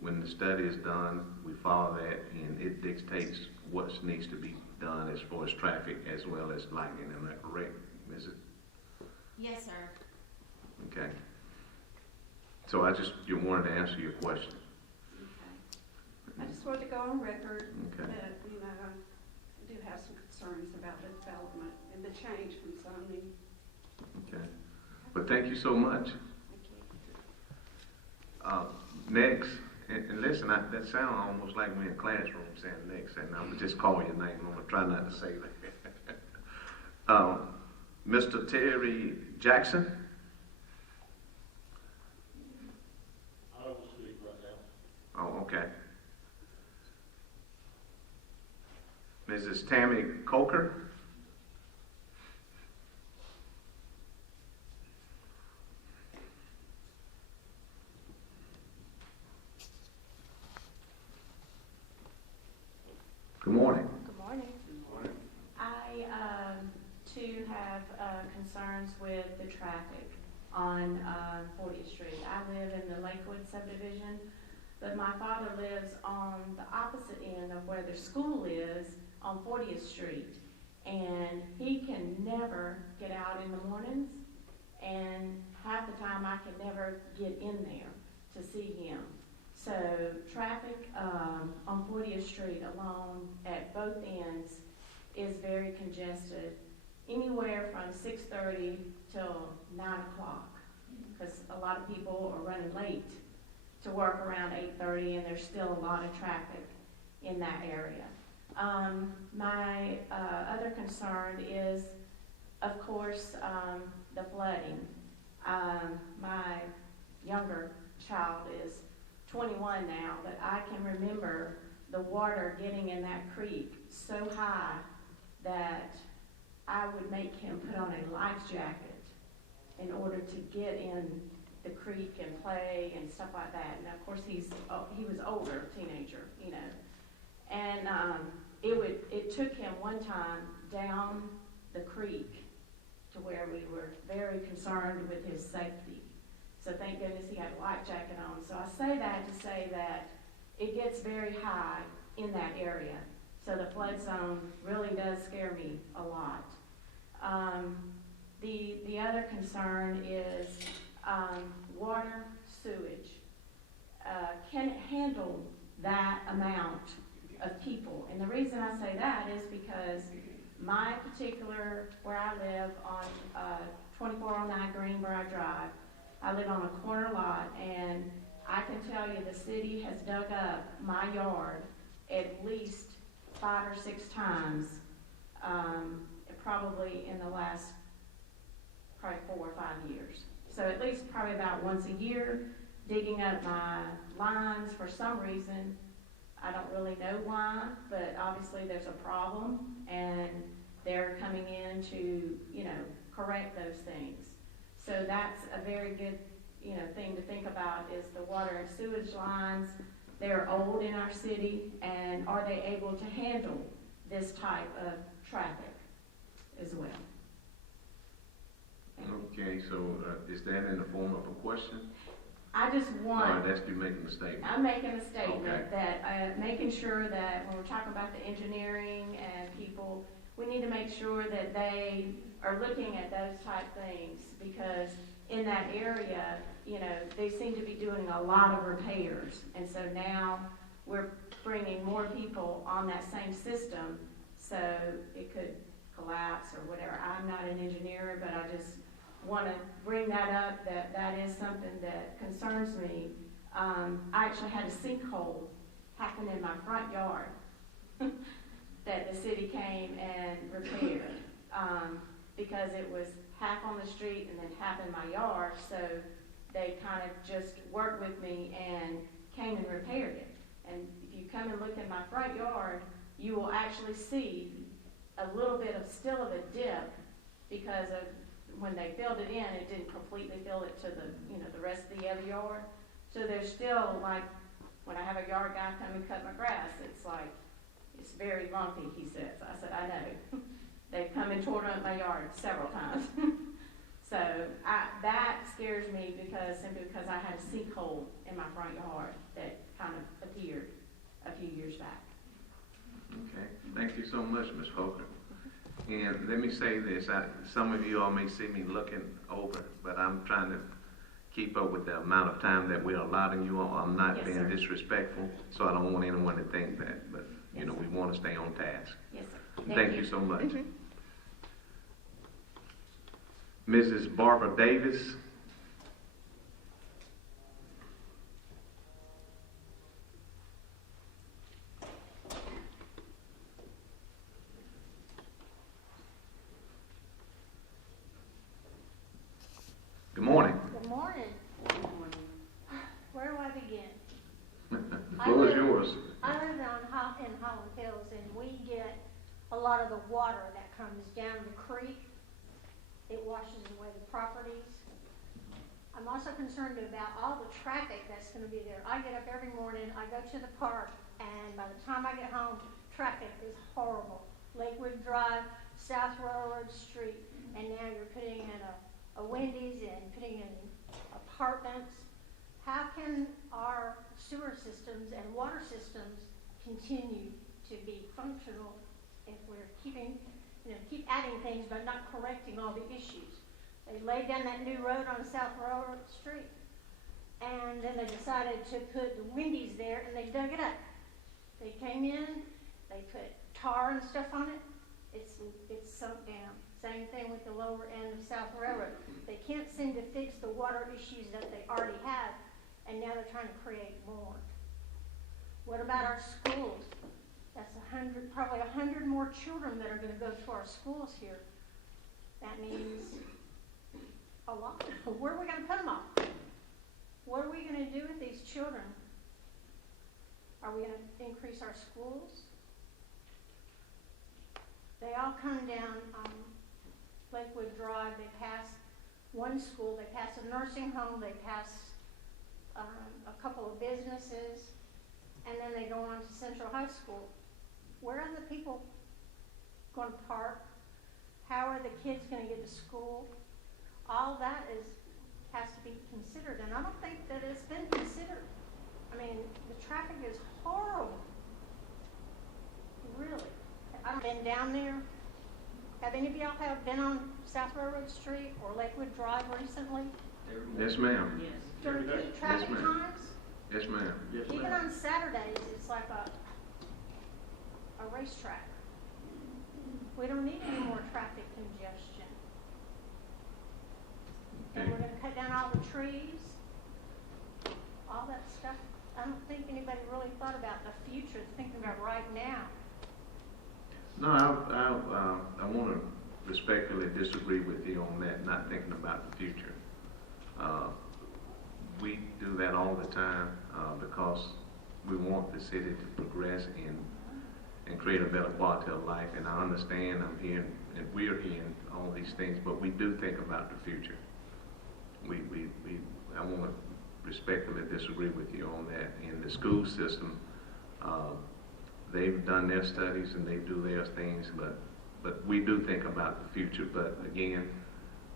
when the study is done, we follow that, and it dictates what needs to be done as far as traffic as well as lighting. Am I correct, Mrs.? Yes, sir. Okay. So you wanted to answer your question. Okay. I just wanted to go on record Okay. that, I do have some concerns about the development and the change from zoning. Okay. But thank you so much. Thank you. Next, and listen, that sounds almost like we're in a classroom saying next, and I'm gonna just call your name. I'm gonna try not to say that. Mr. Terry Jackson. I don't speak right now. Oh, okay. Mrs. Tammy Coker. Good morning. Good morning. I, too, have concerns with the traffic on 40th Street. I live in the Lakewood subdivision, but my father lives on the opposite end of where the school is on 40th Street. And he can never get out in the mornings, and half the time I can never get in there to see him. So traffic on 40th Street along at both ends is very congested, anywhere from 6:30 till 9 o'clock, because a lot of people are running late to work around 8:30, and there's still a lot of traffic in that area. My other concern is, of course, the flooding. My younger child is 21 now, but I can remember the water getting in that creek so high that I would make him put on a life jacket in order to get in the creek and play and stuff like that. And of course he was older, teenager, and it took him one time down the creek to where we were very concerned with his safety. So thank goodness he had a life jacket on. So I say that to say that it gets very high in that area. So the flood zone really does scare me a lot. The other concern is water, sewage. Can it handle that amount of people? And the reason I say that is because my particular, where I live on 2409 Greenbrier Drive, I live on a corner lot, and I can tell you the city has dug up my yard at least 5 or 6 times, probably in the last 4 or 5 years. So at least probably about once a year, digging up my lines for some reason. I don't really know why, but obviously there's a problem, and they're coming in to, correct those things. So that's a very good, thing to think about is the water and sewage lines. They're old in our city, and are they able to handle this type of traffic as well? Okay, so is that in the form of a question? I just want... Or that's you making a statement? I'm making a statement Okay. that making sure that when we're talking about the engineering and people, we need to make sure that they are looking at those type things, because in that area, they seem to be doing a lot of repairs. And so now we're bringing more people on that same system, so it could collapse or whatever. I'm not an engineer, but I just want to bring that up, that is something that concerns me. I actually had a sinkhole happen in my front yard that the city came and repaired, because it was half on the street and then half in my yard. So they kind of just worked with me and came and repaired it. And if you come and look in my front yard, you will actually see a little bit of still of a dip, because of when they filled it in, it didn't completely fill it to the rest of the other yard. So there's still, like, when I have a yard guy come and cut my grass, it's very lumpy, he says. I said, I know. They've come and torn up my yard several times. So that scares me simply because I had a sinkhole in my front yard that kind of appeared a few years back. Okay, thank you so much, Ms. Faulkner. And let me say this, some of you all may see me looking over, but I'm trying to keep up with the amount of time that we're allotting you all. I'm not Yes, being sir. disrespectful, so I don't want anyone to think that, but, you Yes, know, sir. we want to stay on task. Yes, sir. Thank you so much. Mrs. Barbara Davis. Good morning. Good morning. Where do I begin? The floor is yours. I live in Holland Hills, and we get a lot of the water that comes down the creek. It washes away the properties. I'm also concerned about all the traffic that's going to be there. I get up every morning, I go to the park, and by the time I get home, traffic is horrible. Lakewood Drive, South Railroad Street, and now you're putting in a Wendy's and putting in apartments. How can our sewer systems and water systems continue to be functional if we're keep adding things but not correcting all the issues? They laid down that new road on South Railroad Street, and then they decided to put the Wendy's there, and they dug it up. They came in, they put tar and stuff on it. It's sunk down. Same thing with the lower end of South Railroad. They can't seem to fix the water issues that they already have, and now they're trying to create more. What about our schools? That's probably 100 more children that are going to go to our schools here. That means a lot. Where are we going to put them all? What are we going to do with these children? Are we going to increase our schools? They all come down Lakewood Drive. They pass one school, they pass a nursing home, they pass a couple of businesses, and then they go on to Central High School. Where are the people going to park? How are the kids going to get to school? All that has to be considered, and I don't think that it's been considered. I mean, the traffic is horrible. Really. I've been down there. Have any of y'all been on South Railroad Street or Lakewood Drive recently? Yes, ma'am. Yes. During peak traffic ma'am. times? Yes, ma'am. Yes, Even ma'am. on Saturdays, it's like a racetrack. We don't need any more traffic congestion. And we're gonna cut down all the trees, all that stuff. I don't think anybody really thought about the future, thinking about right now. No, I want to respectfully disagree with you on that, not thinking about the future. We do that all the time because we want the city to progress and create a better quality of life. And I understand I'm hearing, and we're hearing all these things, but we do think about the future. I want to respectfully disagree with you on that. In the school system, they've done their studies and they do their things, but we do think about the future. But again,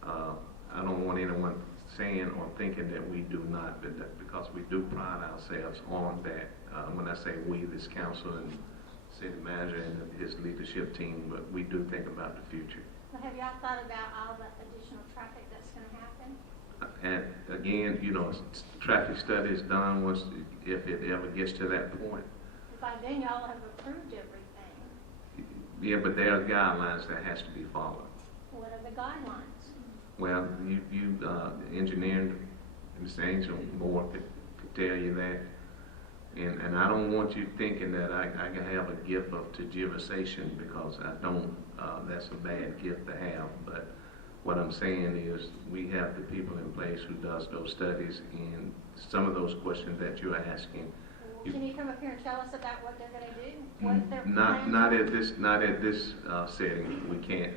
I don't want anyone saying or thinking that we do not, but that because we do pride ourselves on that. When I say we, this council and city manager and his leadership team, but we do think about the future. Well, have y'all thought about all the additional traffic that's going to happen? And again, you know, traffic study is done once, if it ever gets to that point. By then, y'all have approved everything. Yeah, but there are guidelines that has to be followed. What are the guidelines? Well, you engineering, Ms. Angel Moore could tell you that. And I don't want you thinking that I can have a gift of tergiversation, because I don't. That's a bad gift to have. But what I'm saying is we have the people in place who does those studies, and some of those questions that you're asking. Can you come up here and tell us about what they're going to do? What their Not at this setting. We can't.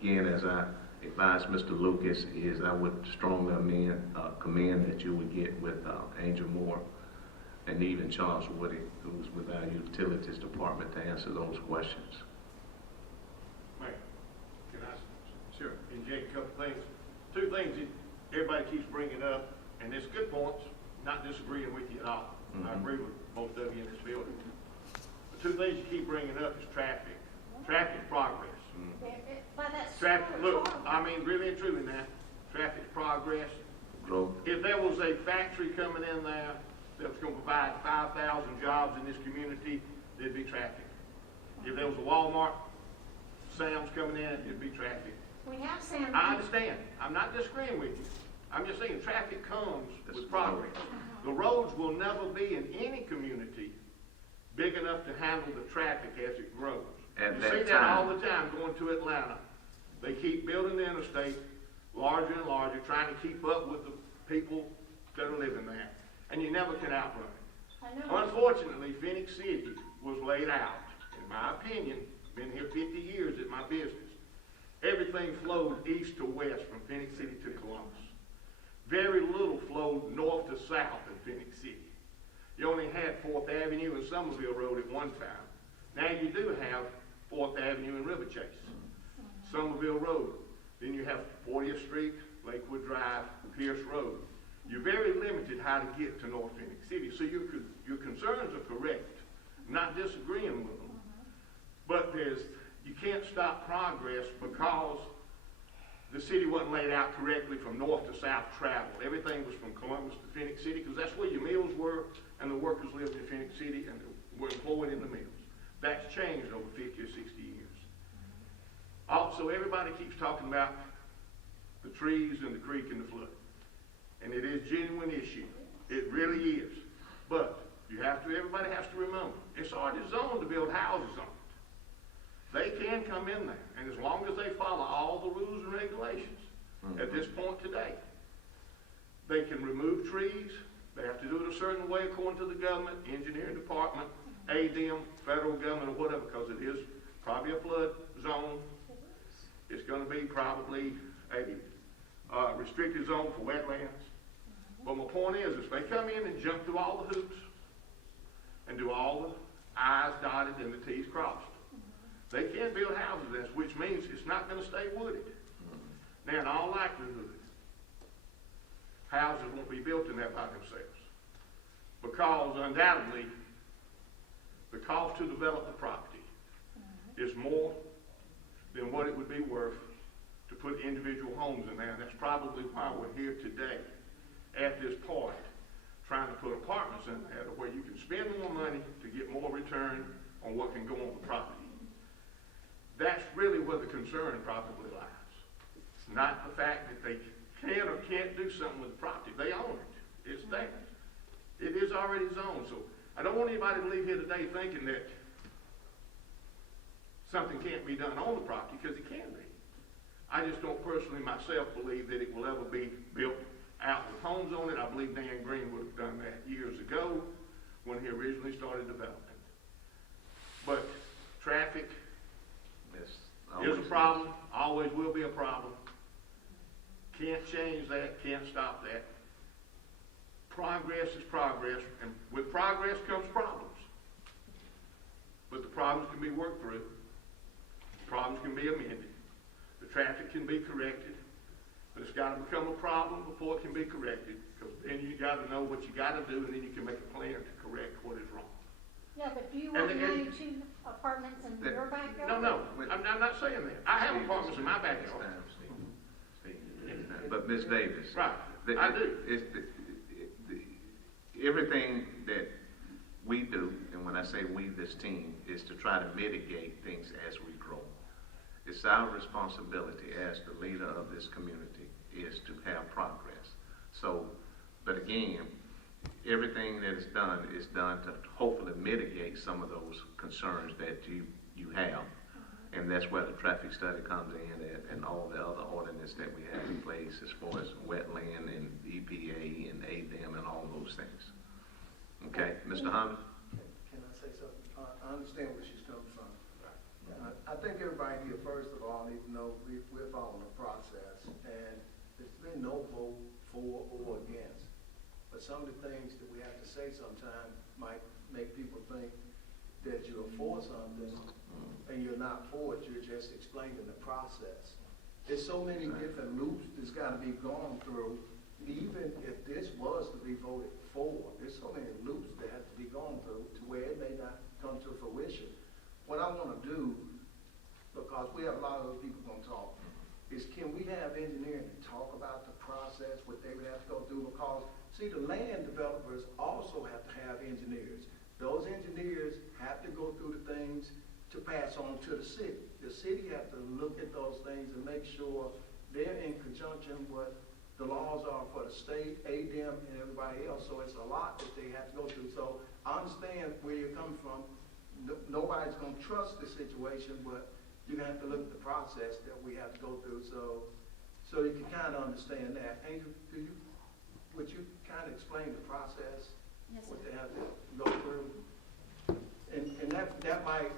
Again, as I advised Mr. Lucas, is I would strongly commend that you would get with Angel Moore and even Charles Woody, who's with our utilities department, to answer those questions. Mayor, inject a couple things. Two things that everybody keeps bringing up, and it's good points, not disagreeing with you at all. I agree with most of you in this building. The two things you keep bringing up is traffic. Traffic progress. But that's Traffic, still look, hard. I mean, really and truly now, traffic progress. Growth. If there was a factory coming in there that was gonna provide 5,000 jobs in this community, there'd be traffic. If there was a Walmart, Sam's coming in, it'd be traffic. We have Sam. I understand. I'm not disagreeing with you. I'm just saying traffic comes with progress. The roads will never be in any community big enough to handle the traffic as it grows. At You that see that all time. the time going to Atlanta. They keep building the interstate larger and larger, trying to keep up with the people that are living there. And you never can outrun it. I know. Unfortunately, Phenix City was laid out, in my opinion, been here 50 years at my business. Everything flowed east to west from Phenix City to Columbus. Very little flowed north to south in Phenix City. You only had 4th Avenue and Somerville Road at one time. Now you do have 4th Avenue and River Chase, Somerville Road. Then you have 40th Street, Lakewood Drive, Pierce Road. You're very limited how to get to North Phoenix City. So your concerns are correct. I'm not disagreeing with them. But you can't stop progress because the city wasn't laid out correctly from north to south travel. Everything was from Columbus to Phoenix City because that's where your mills were and the workers lived in Phoenix City and were employed in the mills. That's changed over 50 or 60 years. Also, everybody keeps talking about the trees and the creek and the flood. And it is a genuine issue. It really is. But everybody has to remember, it's already zoned to build houses on it. They can come in there, and as long as they follow all the rules and regulations at this point today, they can remove trees. They have to do it a certain way according to the government, engineering department, ADM, federal government, or whatever, because it is probably a flood zone. It's going to be probably a restricted zone for wetlands. But my point is, if they come in and jump through all the hoops and do all the I's dotted and the T's crossed, they can't build houses in this, which means it's not going to stay wooded. Now, in all likelihood, houses won't be built in there by themselves because, undoubtedly, the cost to develop the property is more than what it would be worth to put individual homes in there. And that's probably why we're here today at this point, trying to put apartments in there where you can spend more money to get more return on what can go on the property. That's really where the concern probably lies. It's not the fact that they can or can't do something with the property. They own it. It's theirs. It is already zoned. So I don't want anybody to leave here today thinking that something can't be done on the property, because it can be. I just don't personally myself believe that it will ever be built out with homes on it. I believe Dan Green would have done that years ago when he originally started developing. But traffic is a problem, always will be a problem. Can't change that, can't stop that. Progress is progress, and with progress comes problems. But the problems can be worked through. Problems can be amended. The traffic can be corrected. But it's got to become a problem before it can be corrected, because then you got to know what you got to do, and then you can make a plan to correct what is wrong. Yeah, but do you want 92 apartments in your backyard? No, I'm not saying that. I have apartments in my backyard. But Ms. Davis. Right, I do. Everything that we do, and when I say we, this team, is to try to mitigate things as we grow. It's our responsibility as the leader of this community is to have progress. So, but again, everything that is done to hopefully mitigate some of those concerns that you have. And that's where the traffic study comes in and all the other ordinance that we have in place as far as wetland and EPA and ADM and all those things. Okay, Mr. Hunt? Can I say something? I understand where she's coming from. I think everybody here, first of all, needs to know we're following the process, and there's been no vote for or against. But some of the things that we have to say sometimes might make people think that you're for something and you're not for it, you're just explaining the process. There's so many different loops that's gotta be gone through. Even if this was to be voted for, there's so many loops that have to be gone through to where it may not come to fruition. What I wanna do, because we have a lot of other people gonna talk, is can we have engineering to talk about the process, what they would have to go through? Because, see, the land developers also have to have engineers. Those engineers have to go through the things to pass on to the city. The city have to look at those things and make sure they're in conjunction with the laws are for the state, ADEM, and everybody else. So it's a lot that they have to go through. So I understand where you're coming from. Nobody's gonna trust the situation, but you're gonna have to look at the process that we have to go through. So you can kind of understand that. Angel, would you kind of explain the process? Yes, What sir. they have to go through? And that might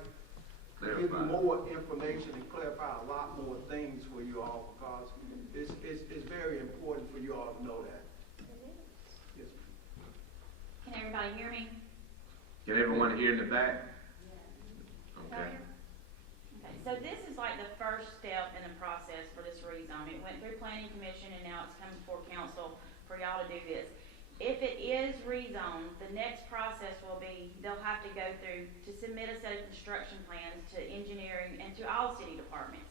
give you Clarify. more information and clarify a lot more things for you all, because it's very important for you all to know that. Yes. Can everybody hear me? Can everyone hear in the back? Okay. Okay, so this is like the first step in the process for this rezone. It went through planning commission and now it's coming before council for y'all to do this. If it is rezoned, the next process will be, they'll have to go through to submit a set of construction plans to engineering and to all city departments.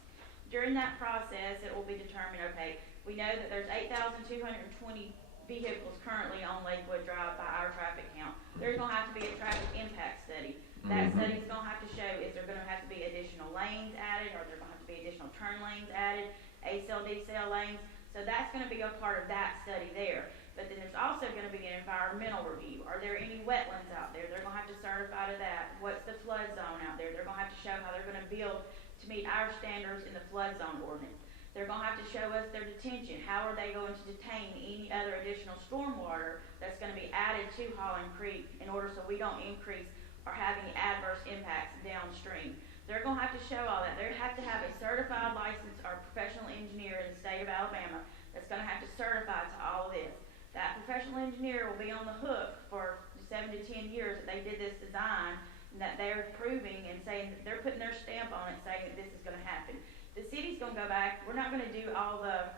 During that process, it will be determined, okay, we know that there's 8,220 vehicles currently on Lakewood Drive by our traffic count. There's gonna have to be a traffic impact study. That study's gonna have to show, is there gonna have to be additional lanes added, or there gonna have to be additional turn lanes added, ACL, DCL lanes? So that's gonna be a part of that study there. But then there's also gonna be an environmental review. Are there any wetlands out there? They're gonna have to certify to that. What's the flood zone out there? They're gonna have to show how they're gonna build to meet our standards in the flood zone ordinance. They're gonna have to show us their detention. How are they going to detain any other additional stormwater that's gonna be added to Holland Creek in order so we don't increase or have any adverse impacts downstream? They're gonna have to show all that. They have to have a certified licensed or professional engineer in the state of Alabama that's gonna have to certify to all of this. That professional engineer will be on the hook for 7 to 10 years that they did this design, and that they're proving and saying that they're putting their stamp on it, saying that this is gonna happen. The city's gonna go back, we're not gonna do all the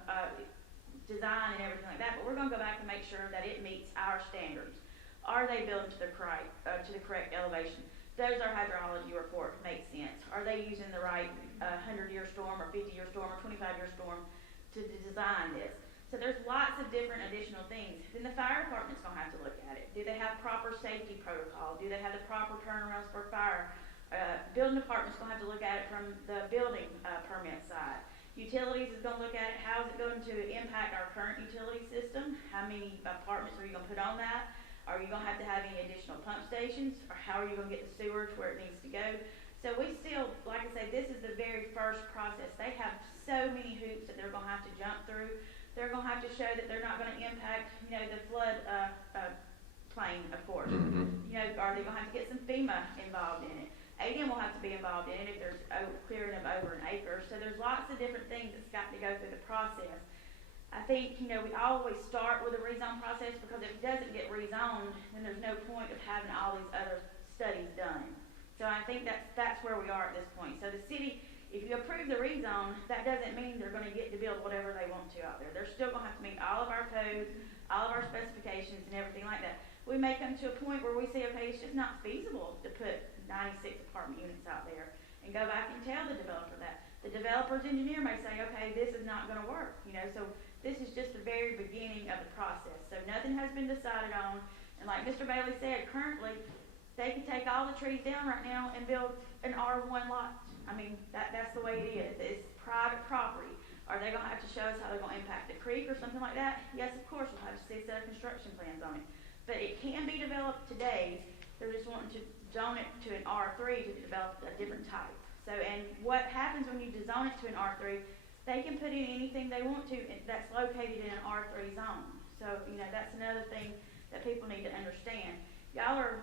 design and everything like that, but we're gonna go back and make sure that it meets our standards. Are they building to the correct elevation? Does our hydrology report make sense? Are they using the right 100-year storm or 50-year storm or 25-year storm to design this? So there's lots of different additional things. Then the fire department's gonna have to look at it. Do they have proper safety protocol? Do they have the proper turnarounds for fire? Building department's gonna have to look at it from the building permit side. Utilities is gonna look at it. How is it going to impact our current utility system? How many apartments are you gonna put on that? Are you gonna have to have any additional pump stations? Or how are you gonna get the sewer to where it needs to go? So we still, like I say, this is the very first process. They have so many hoops that they're gonna have to jump through. They're gonna have to show that they're not gonna impact, the flood, plain, of course. Are they gonna have to get some FEMA involved in it? ADM will have to be involved in it if there's clearing of over an acre. So there's lots of different things that's got to go through the process. I think, we always start with a rezone process, because if it doesn't get rezoned, then there's no point of having all these other studies done. So I think that's where we are at this point. So the city, if you approve the rezone, that doesn't mean they're gonna get to build whatever they want to out there. They're still gonna have to meet all of our codes, all of our specifications and everything like that. We may come to a point where we say, okay, it's just not feasible to put 96 apartment units out there, and go back and tell the developer that. The developer's engineer may say, okay, this is not gonna work, so this is just the very beginning of the process. So nothing has been decided on, and like Mr. Bailey said, currently, they can take all the trees down right now and build an R1 lot. I mean, that's the way it is. It's private property. Are they gonna have to show us how they're gonna impact the creek or something like that? Yes, of course, we'll have to see a set of construction plans on it. But it can be developed today. They're just wanting to zone it to an R3 to develop a different type. So, and what happens when you zone it to an R3, they can put in anything they want to that's located in an R3 zone. So, that's another thing that people need to understand. Y'all are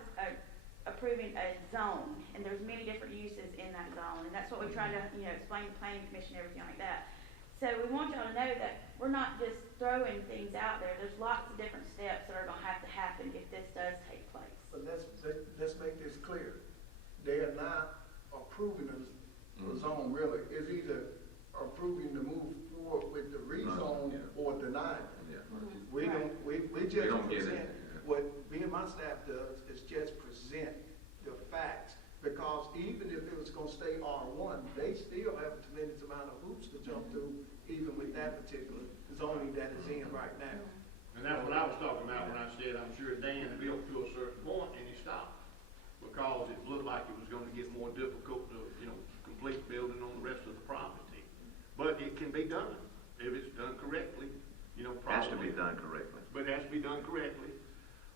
approving a zone, and there's many different uses in that zone, and that's what we try to, explain to planning commission and everything like that. So we want y'all to know that we're not just throwing things out there. There's lots of different steps that are gonna have to happen if this does take place. But let's make this clear. They are not approving a zone, really. It's either approving to move with the rezone Yeah. or deny. Yeah. We don't, we We just don't get it. present, what me and my staff does is just present the facts. Because even if it was gonna stay R1, they still have a tremendous amount of hoops to jump through, even with that particular zoning that is in right now. And that's what I was talking about when I said, I'm sure Dan built to a certain point and he stopped. Because it looked like it was gonna get more difficult to, complete building on the rest of the property. But it can be done, if it's done correctly, probably. Has to be done correctly. But it has to be done correctly.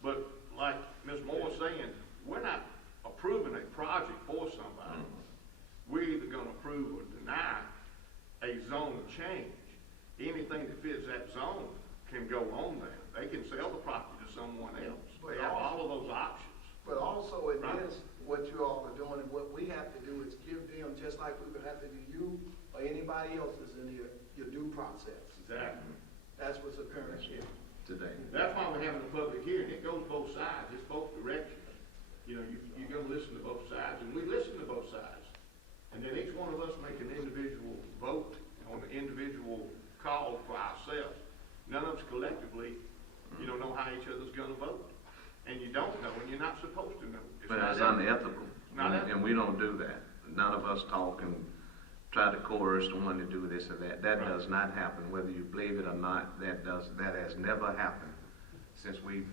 But like Ms. Moore was saying, we're not approving a project for somebody. We're either gonna approve or deny a zone change. Anything that fits that zone can go on there. They can sell the property to someone else. They have all of those options. But also in Right. this, what you all are doing and what we have to do is give them, just like we would have to do you or anybody else that's in your due process. Exactly. That's what's occurring here. Today. That's why we're having a public hearing. It goes both sides. It's both directions. You're gonna listen to both sides, and we listen to both sides. And then each one of us make an individual vote on an individual call for ourselves. None of us collectively, know how each other's gonna vote. And you don't know, and you're not supposed to know. But not it's ethical. unethical. Not ethical. And we don't do that. None of us talk and try to coerce someone to do this or that. That Right. does not happen, whether you believe it or not. That has never happened since we've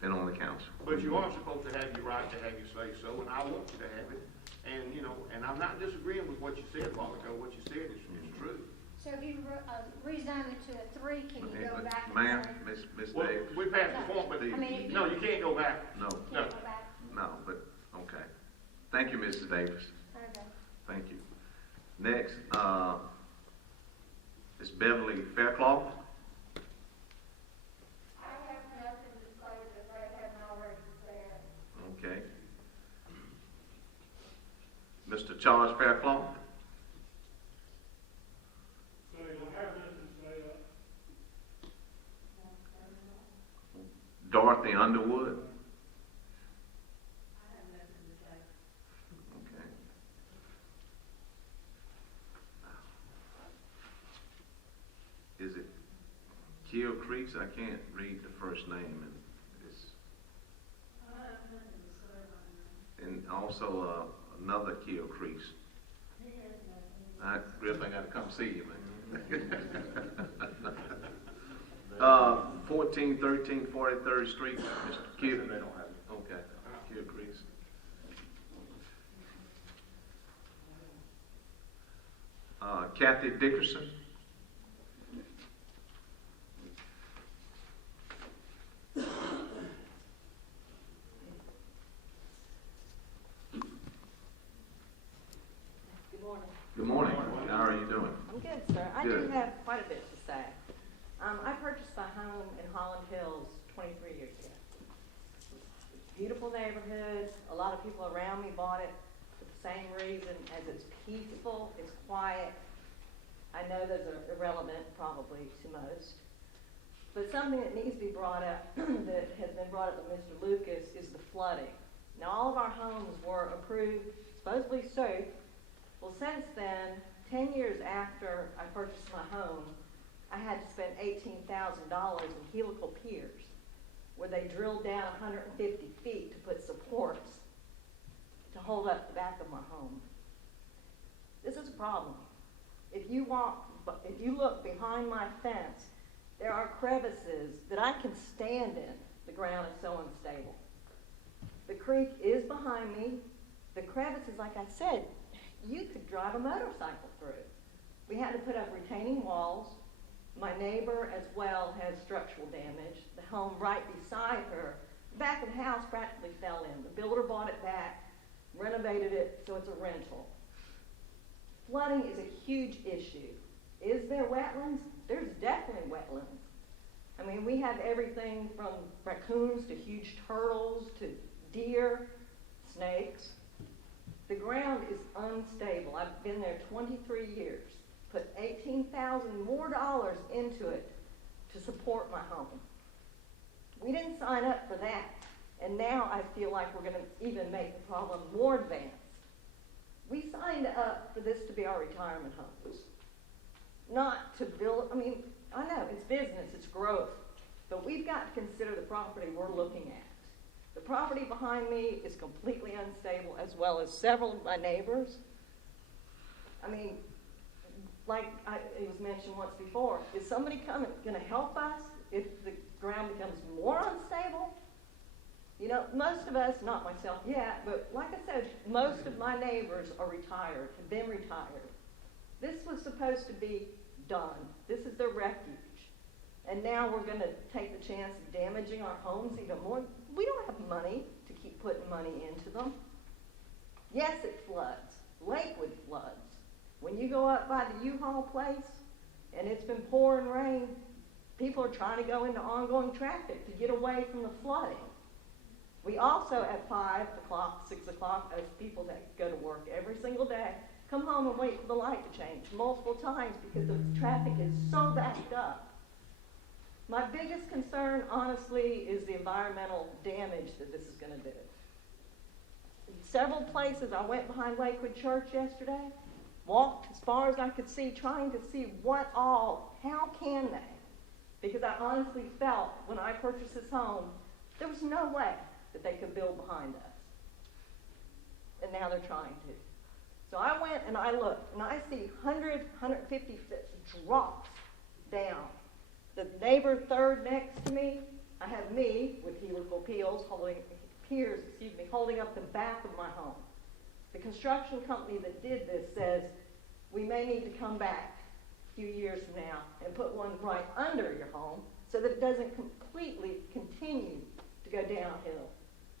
been on the council. But you are supposed to have your right to have your say so, and I want you to have it. And, and I'm not disagreeing with what you said a while ago. What you said is true. So if you rezone it to a 3, can you go back and Ma'am, say? Miss Well, Davis? we passed the point, but I mean, if no, you can't go back. No, No. Can't go back? no, but, okay. Thank you, Mrs. Davis. Okay. Thank you. Next, is Beverly Faircloth. I have nothing to say that they haven't already said. Okay. Mr. Charles Faircloth. Dorothy Underwood. Okay. Is it Kill Creeks? I can't read the first name, and it's. And also another Kill Creeks. I really got to come see you, man. 1413 43rd Street, Mr. Kill. They don't have it. Okay, Kill Creeks. Kathy Dickerson. Good morning. How are you doing? I'm good, sir. I Good. do have quite a bit to say. I purchased my home in Holland Hills 23 years ago. Beautiful neighborhood. A lot of people around me bought it for the same reason, as it's peaceful, it's quiet. I know those are irrelevant probably to most. But something that needs to be brought up, that has been brought up by Mr. Lucas, is the flooding. Now, all of our homes were approved, supposedly safe. Well, since then, 10 years after I purchased my home, I had to spend $18,000 in helical piers, where they drilled down 150 feet to put supports to hold up the back of my home. This is a problem. If you look behind my fence, there are crevices that I can stand in. The ground is so unstable. The creek is behind me. The crevices, like I said, you could drive a motorcycle through. We had to put up retaining walls. My neighbor as well has structural damage. The home right beside her, the back of the house practically fell in. The builder bought it back, renovated it, so it's a rental. Flooding is a huge issue. Is there wetlands? There's definitely wetlands. I mean, we have everything from raccoons to huge turtles to deer, snakes. The ground is unstable. I've been there 23 years, put $18,000 more into it to support my home. We didn't sign up for that, and now I feel like we're going to even make the problem more advanced. We signed up for this to be our retirement homes. not to build, I mean, I know, it's business, it's growth, but we've got to consider the property we're looking at. The property behind me is completely unstable, as well as several of my neighbors. I mean, it was mentioned once before, is somebody going to help us if the ground becomes more unstable? You know, most of us, not myself yet, but like I said, most of my neighbors are retired, have been retired. This was supposed to be done. This is their refuge. And now we're going to take the chance of damaging our homes even more. We don't have money to keep putting money into them. Yes, it floods. Lakewood floods. When you go up by the U-Haul place and it's been pouring rain, people are trying to go into ongoing traffic to get away from the flooding. We also, at 5 o'clock, 6 o'clock, as people that go to work every single day, come home and wait for the light to change multiple times because the traffic is so backed up. My biggest concern, honestly, is the environmental damage that this is going to do. Several places, I went behind Lakewood Church yesterday, walked as far as I could see, trying to see how can they? Because I honestly felt when I purchased this home, there was no way that they could build behind us. And now they're trying to. So I went and I looked, and I see 100, 150 foot drops down. The neighbor third next to me, I have me with helical piers holding up the back of my home. The construction company that did this says, we may need to come back a few years from now and put one right under your home so that it doesn't completely continue to go downhill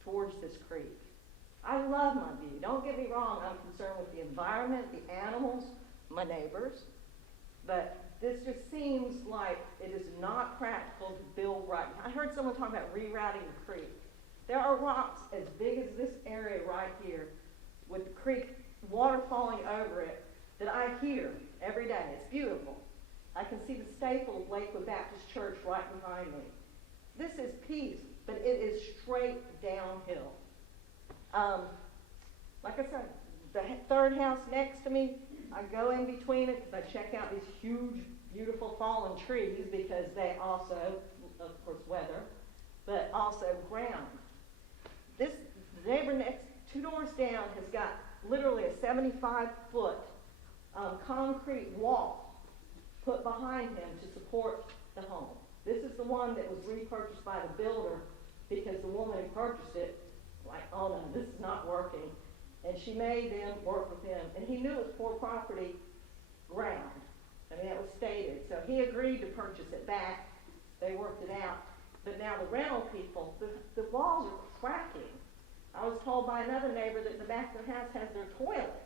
towards this creek. I love my view. Don't get me wrong, I'm concerned with the environment, the animals, my neighbors, but this just seems like it is not practical to build right. I heard someone talk about rerouting the creek. There are rocks as big as this area right here with the creek water falling over it that I hear every day. It's beautiful. I can see the staple of Lakewood Baptist Church right behind me. This is peace, but it is straight downhill. Like I said, the third house next to me, I go in between it because I check out these huge, beautiful fallen trees because they also, of course, weather, but also ground. This neighbor next, 2 doors down, has got literally a 75-foot concrete wall put behind him to support the home. This is the one that was repurchased by the builder because the woman who purchased it, like, oh no, this is not working. And she made them work with him. And he knew it was poor property ground. I mean, that was stated. So he agreed to purchase it back. They worked it out. But now the rental people, the walls are cracking. I was told by another neighbor that the back of their house has their toilet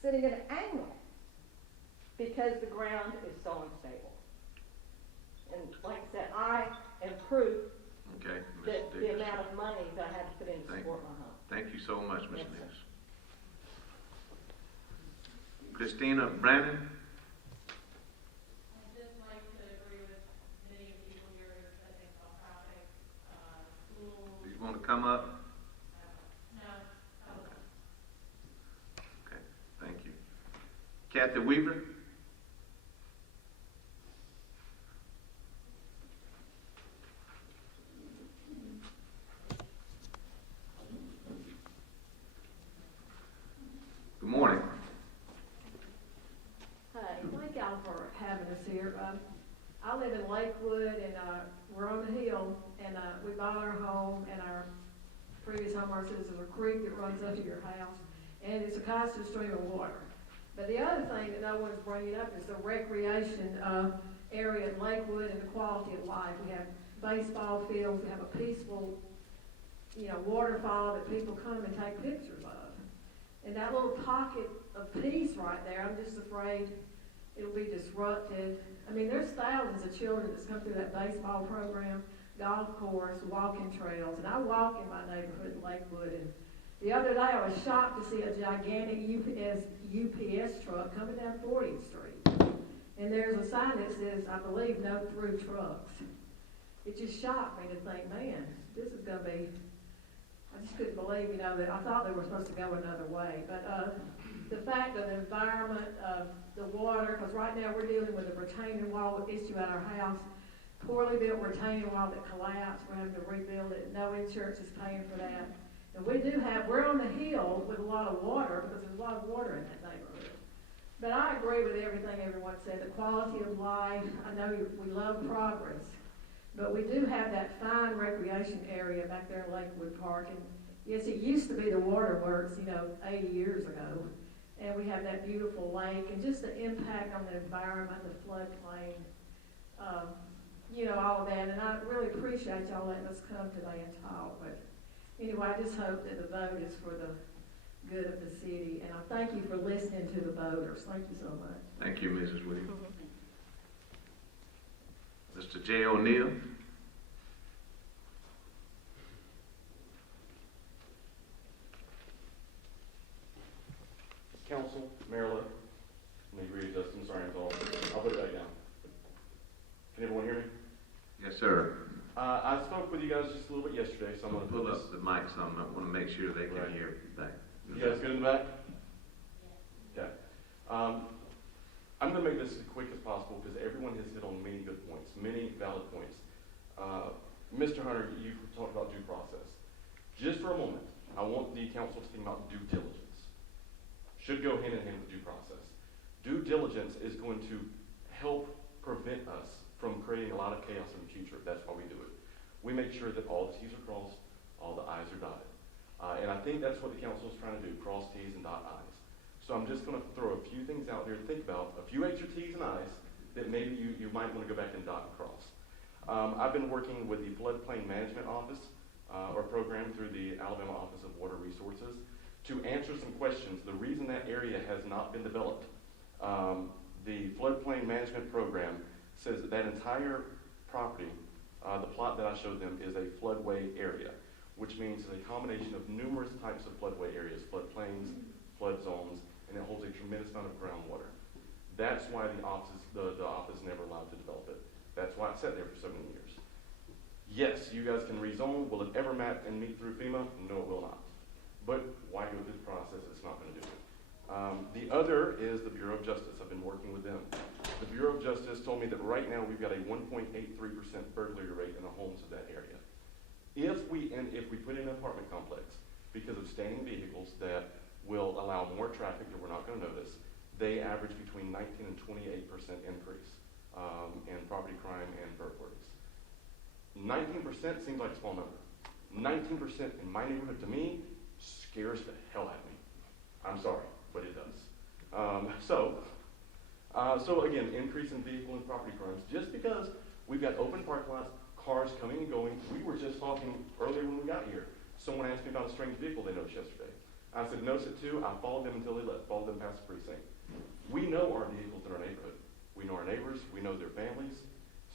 sitting at an angle because the ground is so unstable. And like I said, I am proof that the amount of money that I had to put in to support my home. Thank you so much, Ms. Lewis. Christina Brandon. I'd just like to agree with many of the people here that think about traffic, schools. Do you want to come up? No. Okay, thank you. Kathy Weaver. Good morning. Hi, thank y'all for having us here. I live in Lakewood, and we're on the hill, and we bought our home, and our previous homeowner says there's a creek that runs up to your house, and it's a constant stream of water. But the other thing that no one's bringing up is the recreation area in Lakewood and the quality of life. We have baseball fields, we have a peaceful, waterfall that people come and take pictures of. And that little pocket of peace right there, I'm just afraid it'll be disrupted. I mean, there's thousands of children that's come through that baseball program, golf course, walking trails, and I walk in my neighborhood in Lakewood. And the other day I was shocked to see a gigantic UPS truck coming down 40th Street. And there's a sign that says, I believe, no through trucks. It just shocked me to think, man, this is going to be, I just couldn't believe, you know, that I thought they were supposed to go another way. But the fact of the environment, of the water, because right now we're dealing with a retaining wall issue at our house, poorly built retaining wall that collapsed, we're having to rebuild it, no insurance is paying for that. And we're on the hill with a lot of water, because there's a lot of water in that neighborhood. But I agree with everything everyone said, the quality of life, I know we love progress, but we do have that fine recreation area back there in Lakewood Park, and yes, it used to be the waterworks, 80 years ago, and we have that beautiful lake, and just the impact on the environment, the floodplain, all of that, and I really appreciate y'all letting us come today and talk, but anyway, I just hope that the vote is for the good of the city, and I thank you for listening to the voters. Thank you so much. Thank you, Mrs. Williams. Mr. J. O'Neill. Council, Maryland, let me read Justin, sorry, I'll put it back down. Can everyone hear me? Yes, sir. I spoke with you guys just a little bit yesterday, so I'm going to pull up the mic some. I want to make sure they can hear back. You guys good in the back? Okay. I'm going to make this as quick as possible because everyone has hit on many good points, many valid points. Mr. Hunter, you talked about due process. Just for a moment, I want the council to think about due diligence. Should go hand in hand with due process. Due diligence is going to help prevent us from creating a lot of chaos in the future. That's why we do it. We make sure that all the T's are crossed, all the I's are dotted. And I think that's what the council is trying to do, cross T's and dot I's. So I'm just going to throw a few things out there to think about, a few extra T's and I's that maybe you might want to go back and dot and cross. I've been working with the Floodplain Management Office, or program through the Alabama Office of Water Resources, to answer some questions. The reason that area has not been developed, the Floodplain Management Program says that entire property, the plot that I showed them, is a floodway area, which means it's a combination of numerous types of floodway areas, floodplains, flood zones, and it holds a tremendous amount of groundwater. That's why the office never allowed to develop it. That's why it sat there for so many years. Yes, you guys can rezone. Will it ever map and meet through FEMA? No, it will not. But why go through the process? It's not going to do it. The other is the Bureau of Justice. I've been working with them. The Bureau of Justice told me that right now we've got a 1.83% burglary rate in the homes of that area. If we put in an apartment complex, because of standing vehicles that will allow more traffic that we're not going to notice, they average between 19 and 28% increase in property crime and burglaries. 19% seems like a small number. 19% in my neighborhood, to me, scares the hell out of me. I'm sorry, but it does. So again, increase in vehicle and property crimes, just because we've got open parking lots, cars coming and going. We were just talking earlier when we got here. Someone asked me about a strange vehicle they noticed yesterday. I said, notice it too. I followed them until they left, followed them past the precinct. We know our vehicles in our neighborhood. We know our neighbors, we know their families.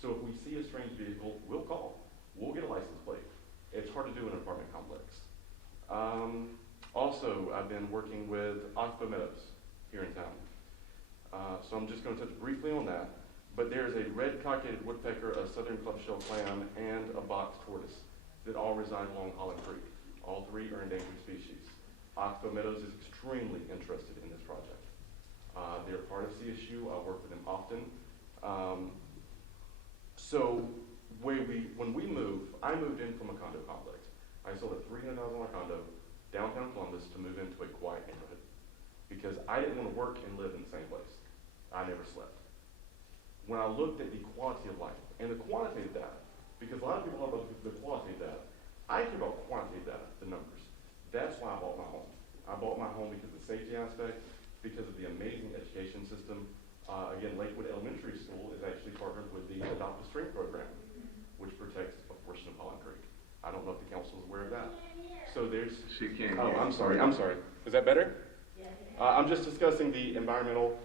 So if we see a strange vehicle, we'll call. We'll get a license plate. It's hard to do in an apartment complex. Also, I've been working with Oxbow Meadows here in town. So I'm just going to touch briefly on that. But there's a red cockaded woodpecker, a southern clubshell clam, and a box tortoise that all reside along Holland Creek. All three are endangered species. Oxbow Meadows is extremely interested in this project. They're part of CSU. I work with them often. So when we moved, I moved in from a condo complex. I sold a $300,000 condo downtown Columbus to move into a quiet neighborhood because I didn't want to work and live in the same place. I never slept. When I looked at the quality of life and the quantitative data, because a lot of people talk about the qualitative data, I care about quantitative data, the numbers. That's why I bought my home. I bought my home because of the safety aspect, because of the amazing education system. Again, Lakewood Elementary School is actually partnered with the Adopt a Stream program, which protects a portion of Holland Creek. I don't know if the council is aware of that. So there's... She can't Oh, hear. I'm sorry. Is that better? I'm just discussing the environmental.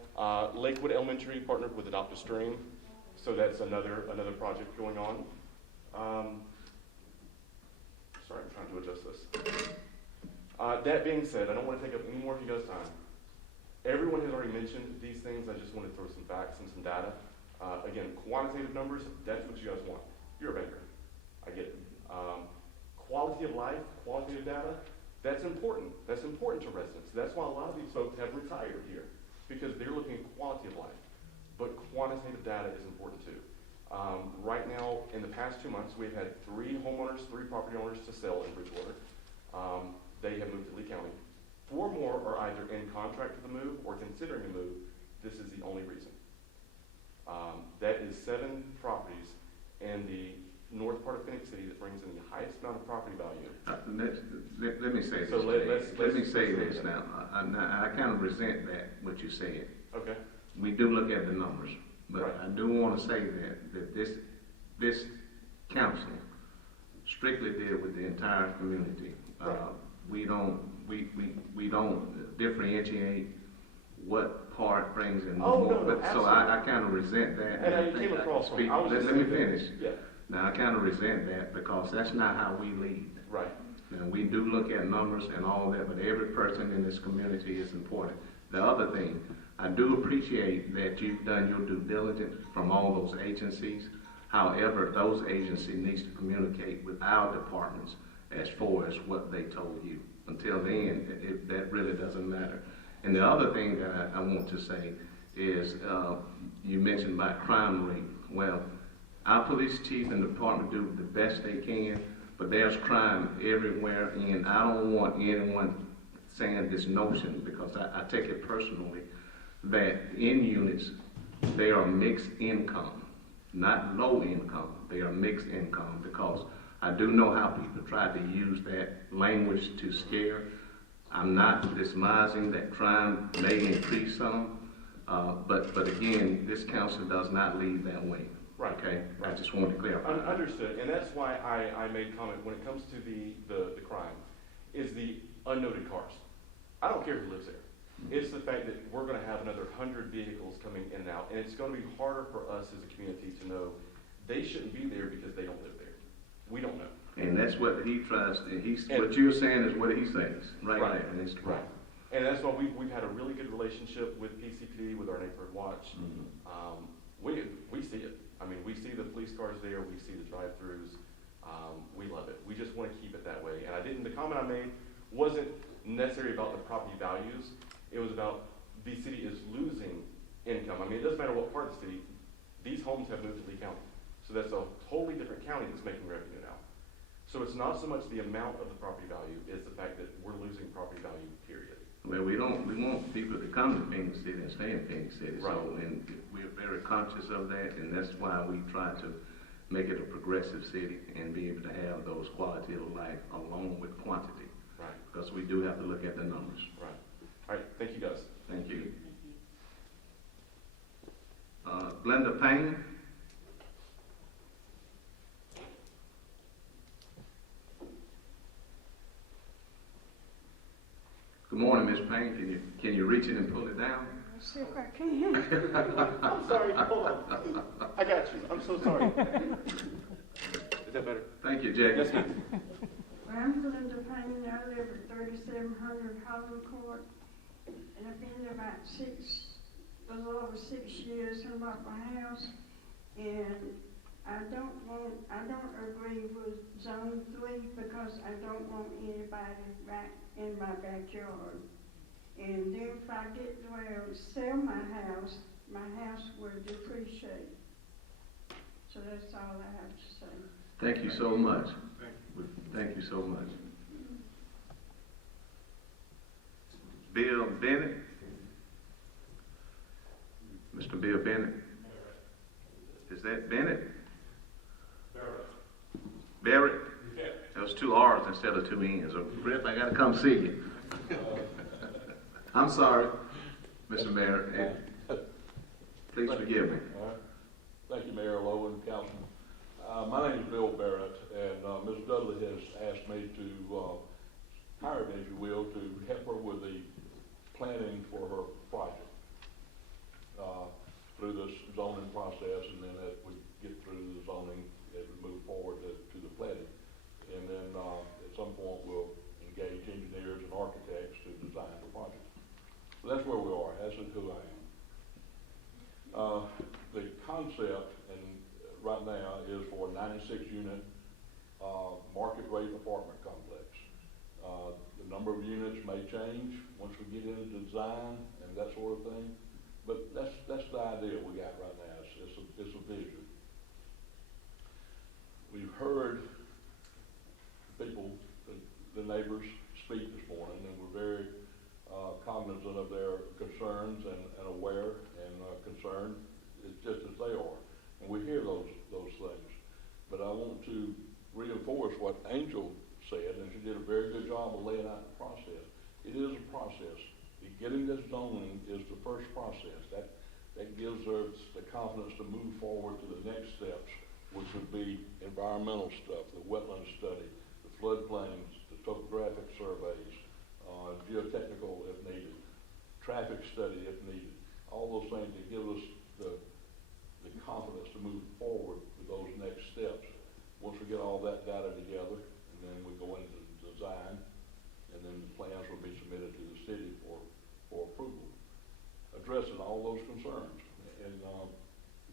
Lakewood Elementary partnered with Adopt a Stream, so that's another project going on. Sorry, I'm trying to adjust this. That being said, I don't want to take up any more of you guys' time. Everyone has already mentioned these things. I just want to throw some facts and some data. Again, quantitative numbers, that's what you guys want. You're a banker. I get it. quality of life, quality of data, that's important. That's important to residents. That's why a lot of these folks have retired here, because they're looking at quality of life. But quantitative data is important too. Right now, in the past 2 months, we've had 3 property owners to sell in Bridgewater. They have moved to Lee County. 4 more are either in contract for the move or considering a move. This is the only reason. That is 7 properties in the north part of Phenix City that brings in the highest amount of property value. Let me say this. So let me say this now. I kind of resent that, what you said. Okay. We do look at the numbers, but Right. I do want to say that this council strictly deal with the entire community. Right. We don't differentiate what part brings in Oh, more. no, But so absolutely. I kind of resent that. And I think came can across speak. I was Let just me saying that- finish. Yeah. Now, I kind of resent that because that's not how we lead. Right. And we do look at numbers and all that, but every person in this community is important. The other thing, I do appreciate that you've done your due diligence from all those agencies. However, those agencies needs to communicate with our departments as far as what they told you. Until then, that really doesn't matter. And the other thing that I want to say is, you mentioned about crime rate. Well, our police chief and department do the best they can, but there's crime everywhere, and I don't want anyone saying this notion, because I take it personally, that in units, they are mixed income, not low income, they are mixed income, because I do know how people try to use that language to scare. I'm not dismissing that crime may increase some, but again, this council does not lead that way. Right. Okay, I just wanted to clarify. Understood, and that's why I made comment when it comes to the crime, is the unnoted cars. I don't care who lives there. It's the fact that we're gonna have another 100 vehicles coming in and out, and it's gonna be harder for us as a community to know they shouldn't be there because they don't live there. We don't know. And that's what he tries, what you're saying is what he says, right Right. there, and it's Right. And that's why we've had a really good relationship with PCPD, with our neighborhood watch. We see it. I mean, we see the police cars there, we see the drive-throughs. We love it. We just want to keep it that way. And the comment I made wasn't necessarily about the property values. It was about the city is losing income. I mean, it doesn't matter what part of the city. These homes have moved to Lee County. So that's a totally different county that's making revenue now. So it's not so much the amount of the property value, it's the fact that we're losing property value, period. Well, we want people to come to Phoenix City and stay in Phoenix City. Right. So, and we're very conscious of that, and that's why we try to make it a progressive city and be able to have those quality of life along with quantity. Right. Because we do have to look at the numbers. Right. All right, thank you guys. Thank you. Glenda Payne. Good morning, Ms. Payne. Can you reach it and pull it down? I'll see if I can. I'm sorry, hold on. I got you, I'm so sorry. Is that better? Thank you, Jackie. Yes, ma'am. Well, I'm Linda Payne, I live at 3700 Holland Court, and I've been there about a little over 6 years, and I bought my house, and I don't agree with Zone 3 because I don't want anybody right in my backyard. And then if I get to sell my house will depreciate. So that's all I have to say. Thank you so much. Thank you so much. Bill Bennett. Mr. Bill Bennett. Is that Bennett? Barrett? Yeah. That was 2 R's instead of 2 N's. So, Chris, I gotta come see you. I'm sorry, Mr. Mayor. Please forgive me. All right. Thank you, Mayor Lowe and Councilman. My name is Bill Barrett, and Ms. Dudley has asked me to hire me, if you will, to help her with the planning for her project through this zoning process, and then as we get through the zoning, as we move forward to the planning. And then at some point, we'll engage engineers and architects to design the project. So that's where we are. That's who I am. The concept, and right now, is for a 96-unit market rate apartment complex. The number of units may change once we get into design and that sort of thing, but that's the idea we got right now. It's a vision. We've heard people, the neighbors speak this morning, and we're very cognizant of their concerns and aware and concerned, it's just as they are. And we hear those things. But I want to reinforce what Angel said, and she did a very good job of laying out the process. It is a process. Getting this zoning is the first process. That gives us the confidence to move forward to the next steps, which would be environmental stuff, the wetland study, the floodplains, the topographic surveys, geotechnical if needed, traffic study if needed. All those things that give us the confidence to move forward with those next steps. Once we get all that data together, and then we go into design, and then the plans will be submitted to the city for approval, addressing all those concerns. And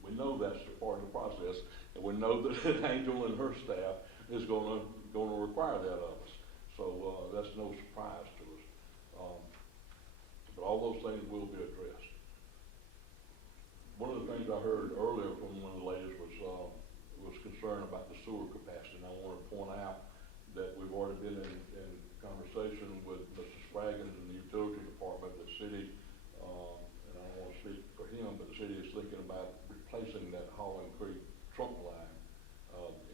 we know that's a part of the process, and we know that Angel and her staff is going to require that of us. So that's no surprise to us. But all those things will be addressed. One of the things I heard earlier from one of the ladies was concern about the sewer capacity, and I want to point out that we've already been in conversation with Mr. Spraggins in the utility department. The city, and I don't want to speak for him, but the city is thinking about replacing that Holland Creek trunk line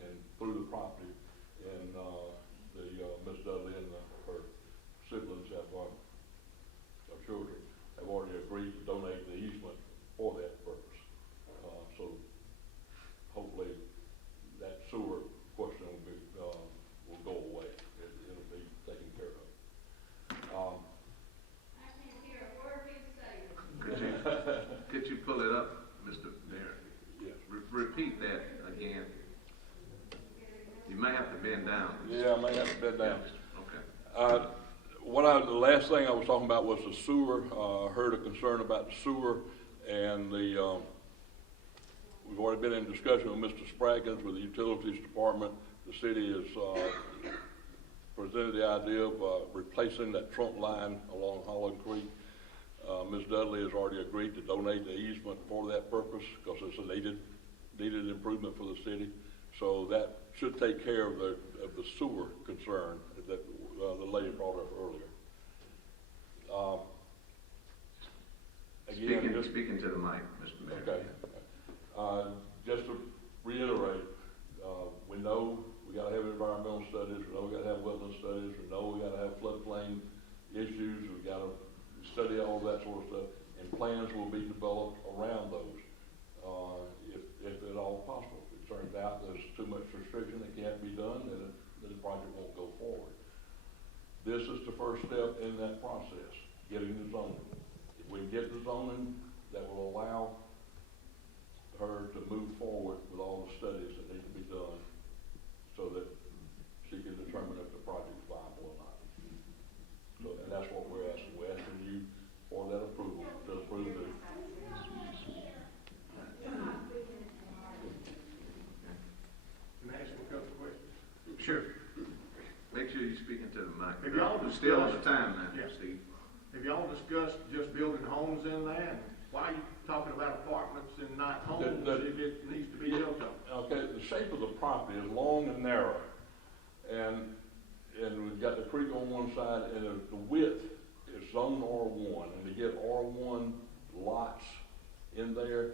and through the property. And Ms. Dudley and her siblings her children have already agreed to donate the easement for that purpose. So hopefully that sewer question will go away. It'll be taken care of. Could you pull it up, Mr. Mayor? Yes. Repeat that again. You may have to bend down. Yeah, I may have to bend down. Okay. The last thing I was talking about was the sewer. Heard a concern about the sewer, and we've already been in discussion with Mr. Spraggins with the Utilities Department. The city has presented the idea of replacing that trunk line along Holland Creek. Ms. Dudley has already agreed to donate the easement for that purpose because it's a needed improvement for the city. So that should take care of the sewer concern that the lady brought up earlier. Again, speaking to the mic, Mr. Mayor. Okay. Just to reiterate, we know we got to have environmental studies. We know we got to have wetland studies. We know we got to have floodplain issues. We got to study all that sort of stuff, and plans will be developed around those, if at all possible. If it turns out there's too much restriction that can't be done, then the project won't go forward. This is the first step in that process, getting the zoning. If we get the zoning, that will allow her to move forward with all the studies that need to be done so that she can determine if the project is viable or not. So, and that's what we're asking. We're asking you for that approval, to approve it. Can I ask a couple of questions? Sure. Make sure you're speaking to the mic. Have y'all We're still on the time now, Yeah. Steve. Have y'all discussed just building homes in there? And why are you talking about apartments and not homes if it needs to be built up? Okay, the shape of the property is long and narrow, and we've got the creek on one side, and the width is zone R1, and to get R1 lots in there,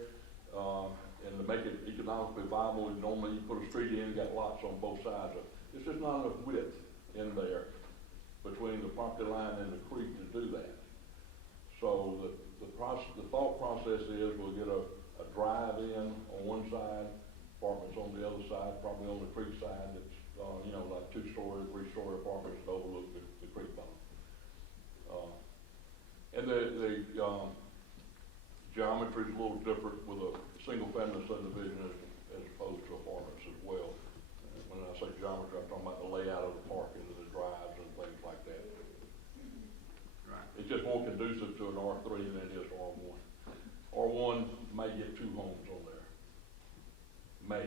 and to make it economically viable, normally you put a street in, got lots on both sides of it. It's just not enough width in there between the property line and the creek to do that. So the thought process is we'll get a drive-in on one side, apartments on the other side, probably on the creek side, that's like 2-story, 3-story apartments that overlook the creek bottom. And the geometry is a little different with a single-family subdivision as opposed to apartments as well. When I say geometry, I'm talking about the layout of the parking and the drives and things like that. Right. It's just more conducive to an R3 than it is R1. R1 may get 2 homes on there. May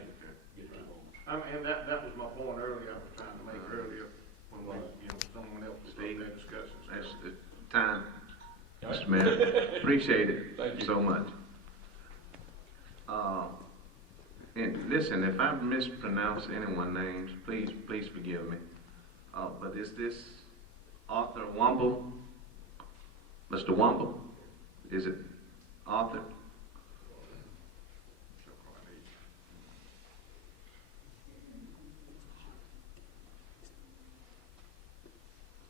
get 2 homes. I and that was my point earlier, I was trying to make earlier, when, someone else was up there discussing stuff. That's the time, Mr. Mayor. Appreciate it. Thank you so much. And listen, if I mispronounce anyone's names, please forgive me. But is this Arthur Womble? Mr. Womble? Is it Arthur?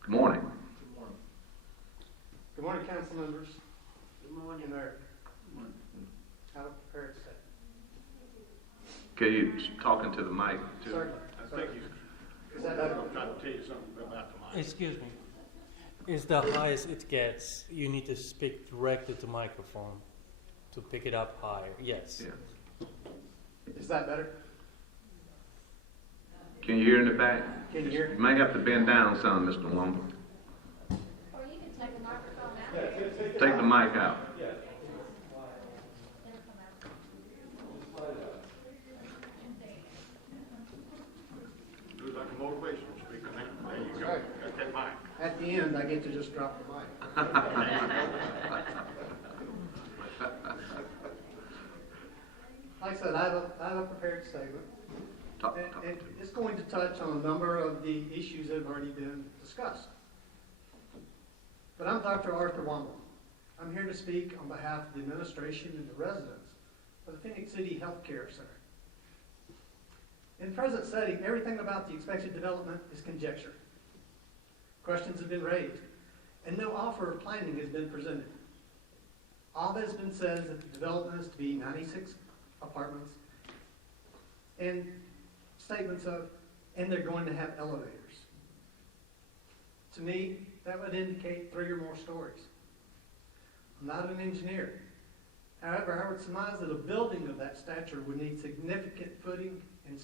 Good morning. Good morning. Good morning, council members. Good morning. And our, how to prepare to say. Okay, you talking to the mic too? Certainly. I think he's, that I'm trying to tell you something about the mic. Excuse me. It's the highest it gets. You need to speak directly to microphone to pick it up higher. Yes. Yeah. Is that better? Can you hear in the back? Can you hear? You may have to bend down some, Mr. Womble. Or you can take the microphone out. Take the mic out. Looks like a motivational speaker now. There you go. Got that mic. At the end, I get to just drop the mic. Like I said, I have a prepared statement. And it's going to touch on a number of the issues that have already been discussed. But I'm Dr. Arthur Womble. I'm here to speak on behalf of the administration and the residents of the Phenix City Healthcare Center. In the present setting, everything about the expected development is conjecture. Questions have been raised, and no offer of planning has been presented. All that has been said is that the development is to be 96 apartments, and statements of, and they're going to have elevators. To me, that would indicate 3 or more stories. I'm not an engineer. However, I would surmise that a building of that stature would need significant footing and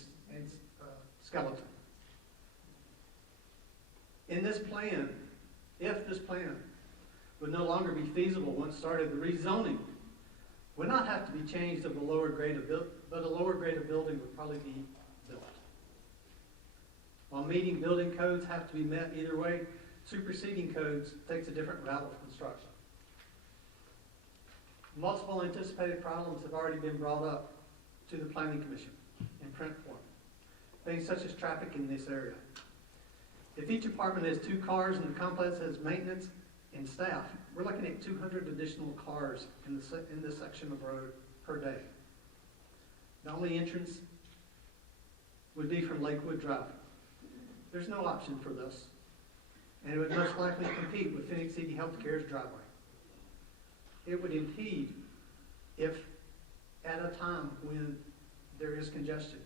skeleton. In this plan, if this plan would no longer be feasible once started, the rezoning would not have to be changed of a lower grade of but a lower grade of building would probably be built. While meeting building codes have to be met either way, superseding codes takes a different route of construction. Multiple anticipated problems have already been brought up to the Planning Commission in print form. Things such as traffic in this area. If each apartment has 2 cars and the complex has maintenance and staff, we're looking at 200 additional cars in this section of road per day. The only entrance would be from Lakewood Drive. There's no option for this, and it would most likely compete with Phenix City Healthcare's driveway. It would impede if at a time when there is congestion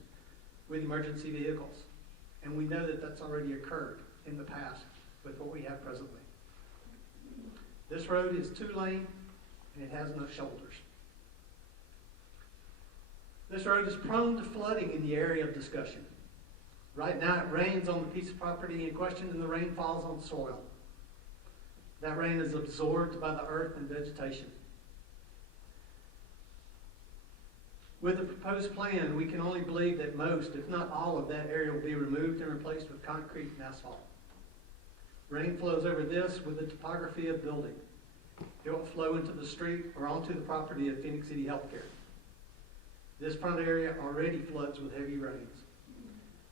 with emergency vehicles. And we know that that's already occurred in the past with what we have presently. This road is 2-lane and it has no shoulders. This road is prone to flooding in the area of discussion. Right now it rains on the piece of property in question and the rain falls on soil. That rain is absorbed by the earth and vegetation. With the proposed plan, we can only believe that most, if not all, of that area will be removed and replaced with concrete and asphalt. Rain flows over this with the topography of building. It won't flow into the street or onto the property of Phenix City Healthcare. This front area already floods with heavy rains.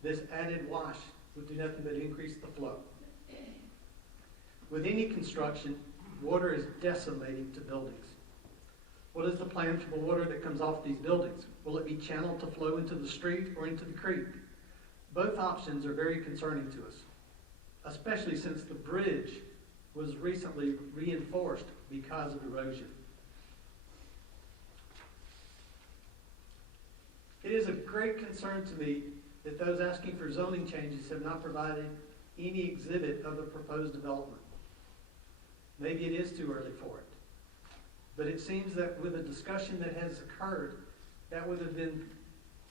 This added wash would do nothing but increase the flow. With any construction, water is decimating to buildings. What is the plan for the water that comes off these buildings? Will it be channeled to flow into the street or into the creek? Both options are very concerning to us, especially since the bridge was recently reinforced because of erosion. It is a great concern to me that those asking for zoning changes have not provided any exhibit of the proposed development. Maybe it is too early for it. But it seems that with the discussion that has occurred, that would have been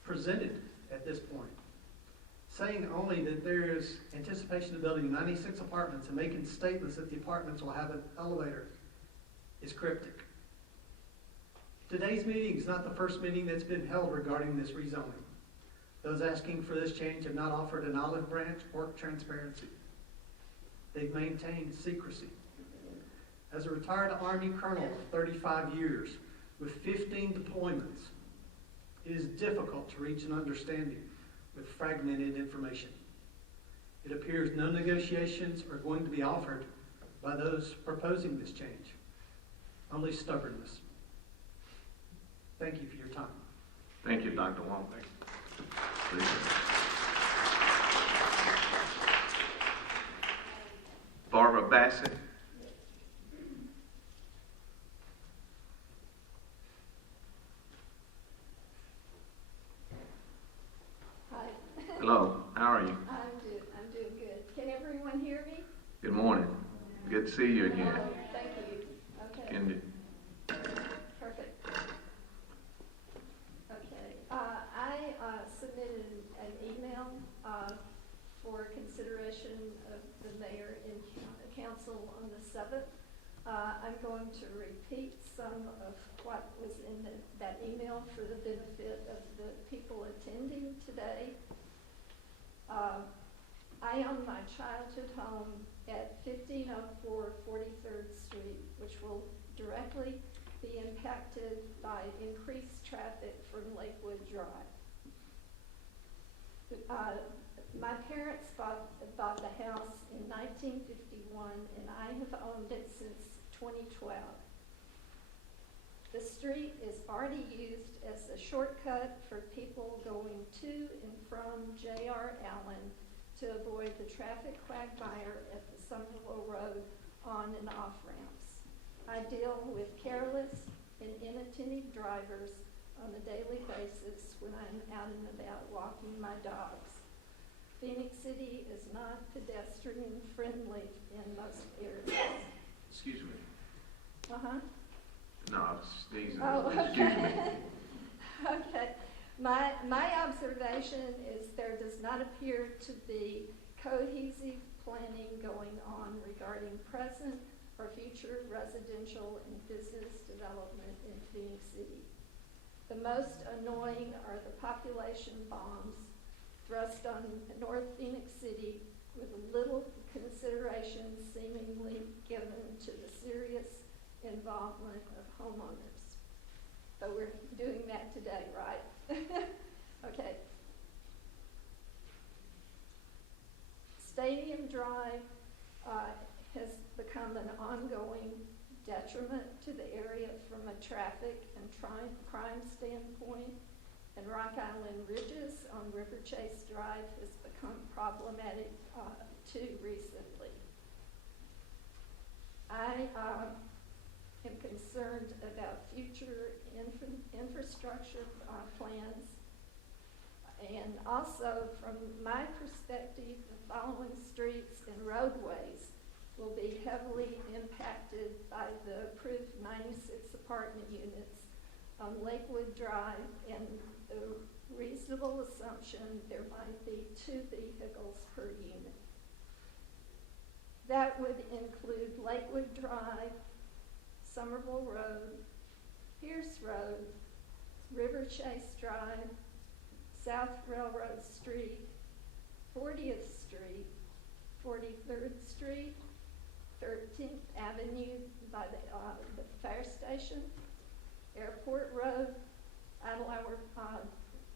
presented at this point. Saying only that there is anticipation of building 96 apartments and making statements that the apartments will have an elevator is cryptic. Today's meeting is not the first meeting that's been held regarding this rezoning. Those asking for this change have not offered an olive branch or transparency. They've maintained secrecy. As a retired Army colonel of 35 years with 15 deployments, it is difficult to reach an understanding with fragmented information. It appears no negotiations are going to be offered by those proposing this change, only stubbornness. Thank you for your time. Thank you, Dr. Wong. Please. Barbara Bassett. Hi. Hello, how are you? I'm doing good. Can everyone hear me? Good morning. Good to see you again. Oh, thank you. Okay. Can you- Perfect. Okay. I submitted an email for consideration of the mayor and council on the 7th. I'm going to repeat some of what was in that email for the benefit of the people attending today. I own my childhood home at 1504 43rd Street, which will directly be impacted by increased traffic from Lakewood Drive. My parents bought the house in 1951, and I have owned it since 2012. The street is already used as a shortcut for people going to and from J.R. Allen to avoid the traffic quagmire at the Somerville Road on and off ramps. I deal with careless and inattentive drivers on a daily basis when I'm out and about walking my dogs. Phenix City is not pedestrian friendly in most areas. Excuse me. Uh-huh. No, I was sneezing. Oh, Excuse me. Okay. My observation is there does not appear to be cohesive planning going on regarding present or future residential and business development in Phenix City. The most annoying are the population bombs thrust on North Phenix City with little consideration seemingly given to the serious involvement of homeowners. But we're doing that today, right? Okay. Stadium Drive has become an ongoing detriment to the area from a traffic and crime standpoint, and Rock Island Ridges on River Chase Drive has become problematic too recently. I am concerned about future infrastructure plans, and also from my perspective, the following streets and roadways will be heavily impacted by the approved 96 apartment units on Lakewood Drive, and the reasonable assumption there might be 2 vehicles per unit. That would include Lakewood Drive, Somerville Road, Pierce Road, River Chase Drive, South Railroad Street, 40th Street, 43rd Street, 13th Avenue by the fire station, Airport Road, Idlehour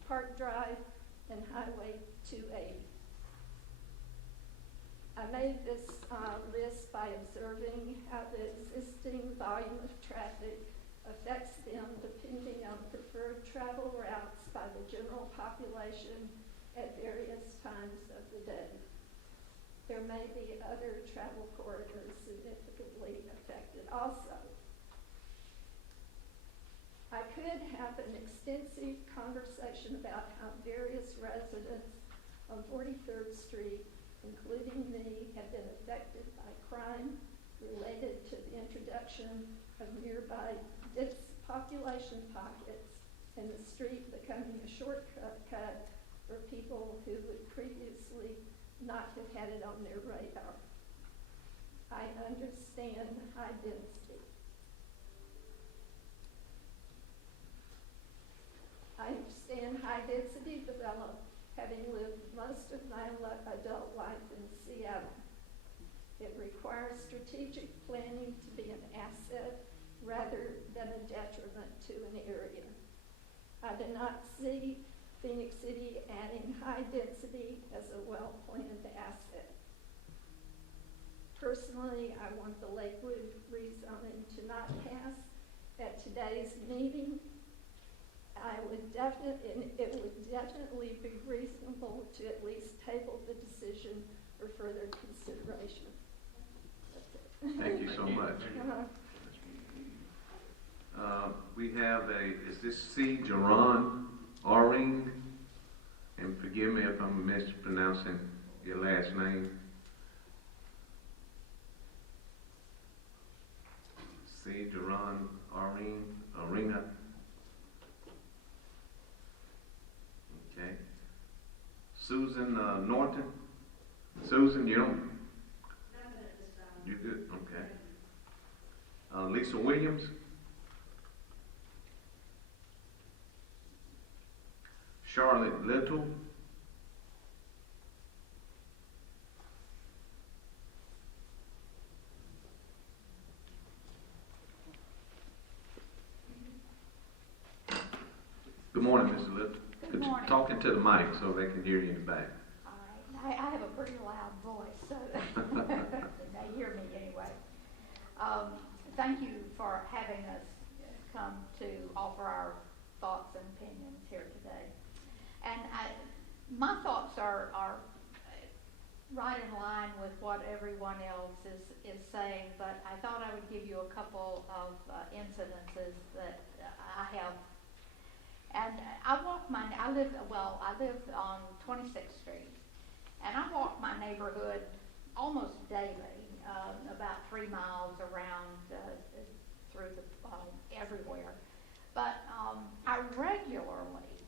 Park Drive, and Highway 280. I made this list by observing how the existing volume of traffic affects them depending on preferred travel routes by the general population at various times of the day. There may be other travel corridors significantly affected also. I could have an extensive conversation about how various residents on 43rd Street, including me, have been affected by crime related to the introduction of nearby dense population pockets and the street becoming a shortcut for people who would previously not have had it on their radar. I understand high density. I understand high density most of my adult life in Seattle. It requires strategic planning to be an asset rather than a detriment to an area. I do not see Phenix City adding high density as a well-planned asset. Personally, I want the Lakewood rezoning to not pass at today's meeting. It would definitely be reasonable to at least table the decision for further consideration. That's it. Thank you so much. We have is this C. Jaron Oring? And forgive me if I'm mispronouncing your last name. C. Jaron Oringa. Okay. Susan Norton. Susan, you don't? You good? Okay. Lisa Williams. Charlotte Little. Good morning, Mr. Little. Good morning. Talking to the mic so they can hear you in the back. All right. I have a pretty loud voice, so they hear me anyway. Thank you for having us come to offer our thoughts and opinions here today. And my thoughts are right in line with what everyone else is saying, but I thought I would give you a couple of incidences that I have. And I live on 26th Street, and I walk my neighborhood almost daily, about 3 miles around through everywhere. But I regularly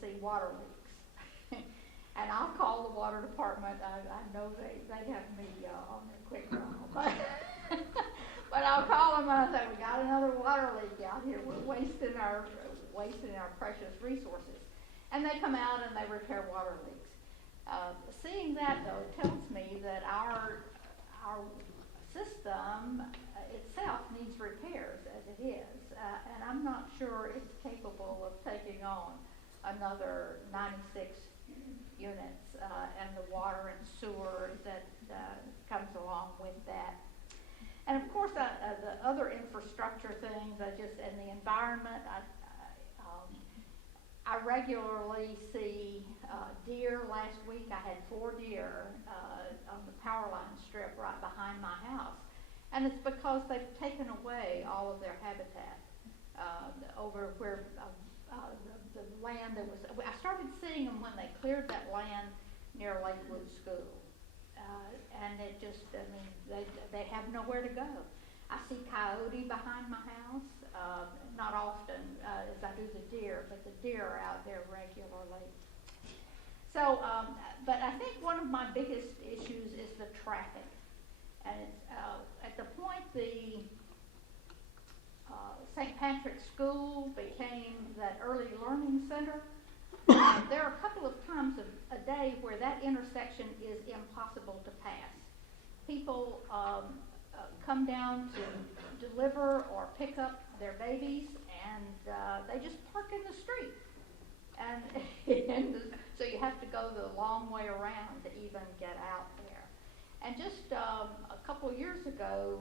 see water leaks. And I'll call the water department. I know they have me on their quick dial. But I'll call them and I say, we got another water leak out here. We're wasting our precious resources. And they come out and they repair water leaks. Seeing that, though, tells me that our system itself needs repairs as it is. And I'm not sure it's capable of taking on another 96 units and the water and sewer that comes along with that. And of course, the other infrastructure things, and the environment, I regularly see deer. Last week I had 4 deer on the power line strip right behind my house. And it's because they've taken away all of their habitat over where the land that was. I started seeing them when they cleared that land near Lakewood School. And it just, they have nowhere to go. I see coyote behind my house, not often as I do the deer, but the deer are out there regularly. So, but I think one of my biggest issues is the traffic. And it's, at the point the St. Patrick's School became that early learning center, there are a couple of times a day where that intersection is impossible to pass. People come down to deliver or pick up their babies, and they just park in the street. And so you have to go the long way around to even get out there. And just a couple of years ago,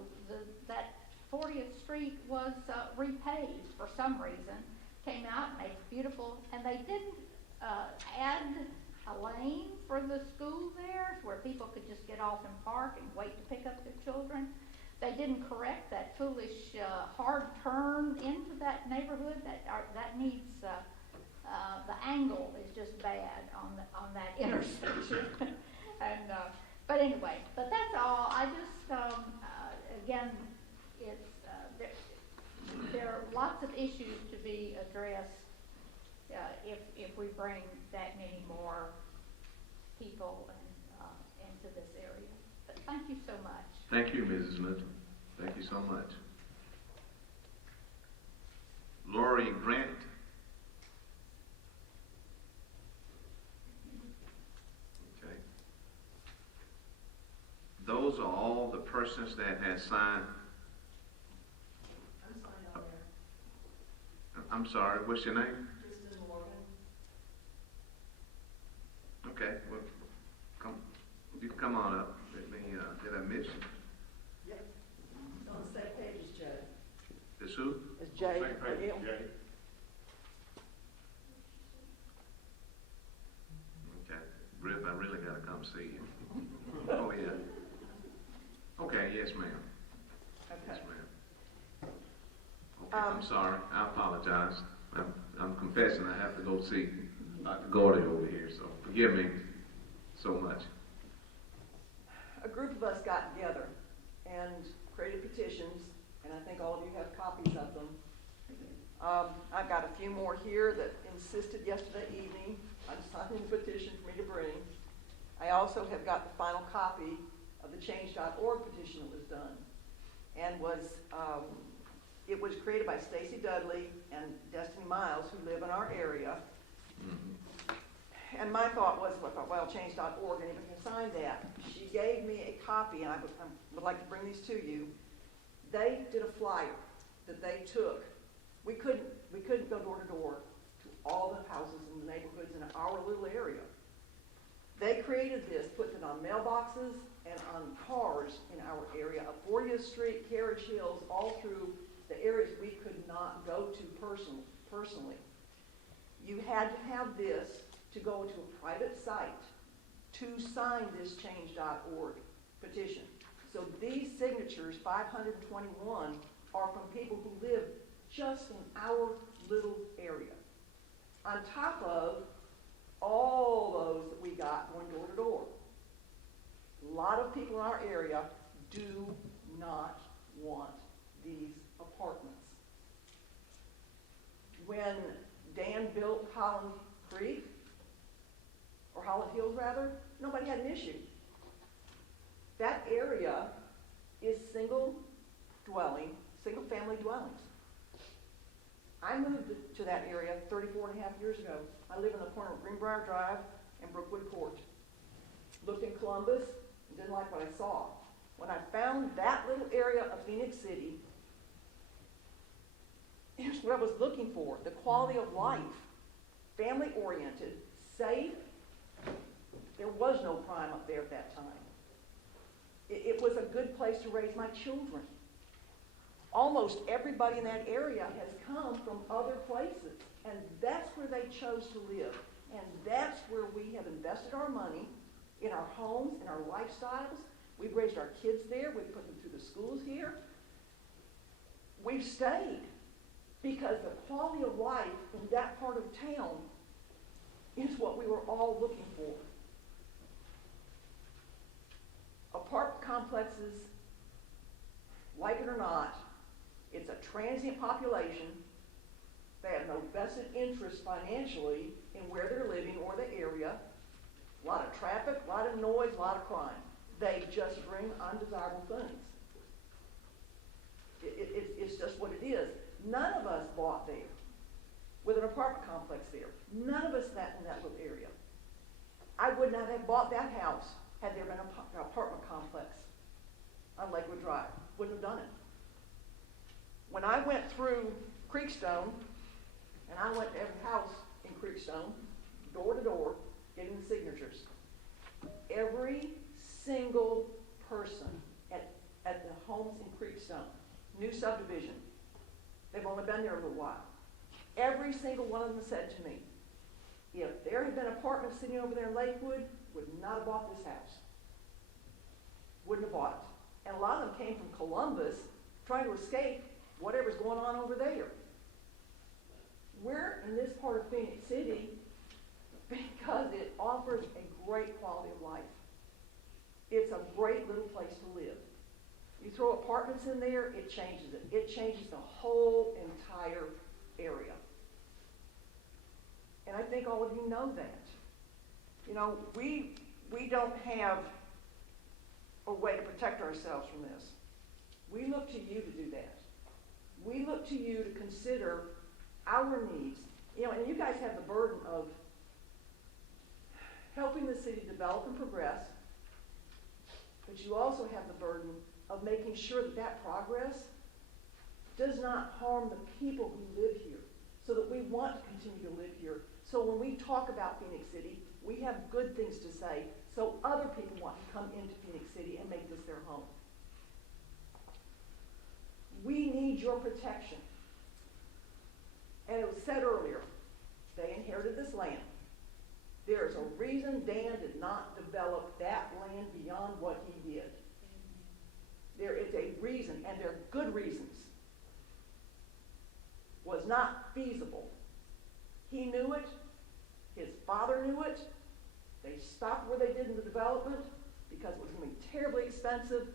that 40th Street was repaved for some reason. Came out and made it beautiful, and they didn't add a lane for the school there where people could just get off and park and wait to pick up their children. They didn't correct that foolish hard turn into that neighborhood. That needs the angle is just bad on that intersection. And but anyway, but that's all. I just again, it's there are lots of issues to be addressed if we bring that many more people into this area. But thank you so much. Thank you, Mrs. Little. Thank you so much. Lori Grant. persons that has signed? I'm signed on there. I'm sorry, what's your name? Kristen Morgan. Okay, well, you can come on up. Let me, did I miss you? Yep. It's on the same page as Jay. This who? It's Jay. Same page, Jay. Okay, Griff, I really gotta come see you. Oh, yeah. Okay, yes, ma'am. Yes, ma'am. Okay, I'm sorry, I apologize. I'm confessing I have to go see Dr. Gordy over here, so forgive me so much. A group of us got together and created petitions, and I think all of you have copies of them. I've got a few more here that insisted yesterday evening on signing the petition for me to bring. I also have got the final copy of the change.org petition that was done, and it was created by Stacy Dudley and Destiny Miles, who live in our area. And my thought was, well, change.org, and even can sign that. She gave me a copy, and I would like to bring these to you. They did a flyer that they took. We couldn't go door to door to all the houses in the neighborhoods in our little area. They created this, put it on mailboxes and on cars in our area, up 40th Street, Carriage Hills, all through the areas we could not go to personally. You had to have this to go to a private site to sign this change.org petition. So these signatures, 521, are from people who live just in our little area. On top of all those that we got going door to door. A lot of people in our area do not want these apartments. When Dan built Holland Creek, or Holland Hills rather, nobody had an issue. That area is single family dwellings. I moved to that area 34 and a half years ago. I live in the corner of Greenbrier Drive and Brookwood Court. Looked in Columbus and didn't like what I saw. When I found that little area of Phenix City, here's what I was looking for: the quality of life, family-oriented, safe. There was no crime up there at that time. It was a good place to raise my children. Almost everybody in that area has come from other places, and that's where they chose to live. And that's where we have invested our money, in our homes, in our lifestyles. We've raised our kids there. We've put them through the schools here. We've stayed because the quality of life in that part of town is what we were all looking for. Apartment complexes, like it or not, it's a transient population. They have no vested interest financially in where they're living or the area. A lot of traffic, a lot of noise, a lot of crime. They just bring undesirable things. It's just what it is. None of us bought there with an apartment complex there. None of us sat in that little area. I would not have bought that house had there been an apartment complex on Lakewood Drive. Wouldn't have done it. When I went through Creekstone, and I went to every house in Creekstone, door to door, getting the signatures, every single person at the homes in Creekstone, new subdivision, they've only been there a little while, every single one of them said to me, if there had been apartments sitting over there in Lakewood, would not have bought this house. Wouldn't have bought it. And a lot of them came from Columbus, trying to escape whatever's going on over there. We're in this part of Phenix City because it offers a great quality of life. It's a great little place to live. You throw apartments in there, it changes it. It changes the whole entire area. And I think all of you know that. You know, we don't have a way to protect ourselves from this. We look to you to do that. We look to you to consider our needs. You know, and you guys have the burden of helping the city develop and progress, but you also have the burden of making sure that that progress does not harm the people who live here, so that we want to continue to live here. So when we talk about Phenix City, we have good things to say, so other people want to come into Phenix City and make this their home. We need your protection. And it was said earlier, they inherited this land. There is a reason Dan did not develop that land beyond what he did. There is a reason, and there are good reasons. Was not feasible. He knew it. His father knew it. They stopped where they did in the development because it was going to be terribly expensive.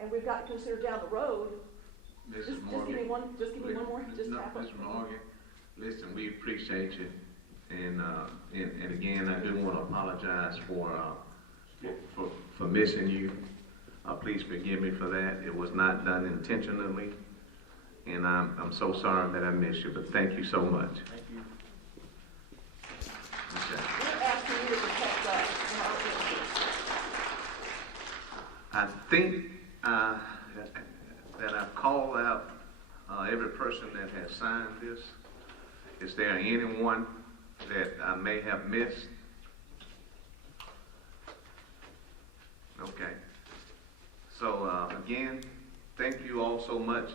And we've got to consider down the road. Just give me one more. Mr. Morgan, listen, we appreciate you. And again, I do want to apologize for missing you. Please forgive me for that. It was not done intentionally. And I'm so sorry that I missed you, but thank you so much. Thank you. Okay. We're asking you to protect us and our interests. I think that I've called out every person that has signed this. Is there anyone that I may have missed? Okay. So again, thank you all so much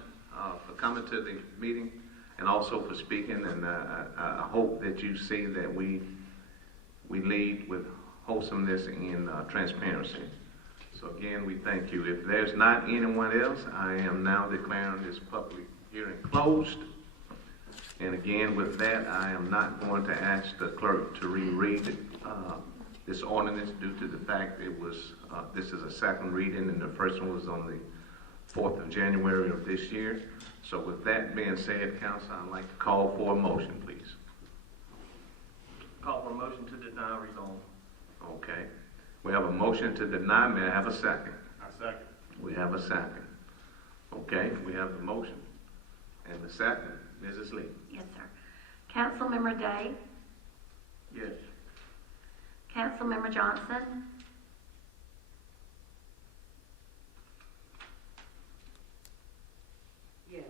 for coming to the meeting and also for speaking. And I hope that you see that we lead with wholesomeness and transparency. So again, we thank you. If there's not anyone else, I am now declaring this public hearing closed. And again, with that, I am not going to ask the clerk to reread this ordinance due to the fact it was, this is a second reading and the first one was on the 4th of January of this year. So with that being said, council, I'd like to call for a motion, please. Call for a motion to deny rezone. Okay. We have a motion to deny. May I have a second? I second. We have a second. Okay, we have the motion. And the second, Mrs. Lee. Yes, sir. Councilmember Day, Yes. Councilmember Johnson, Yes.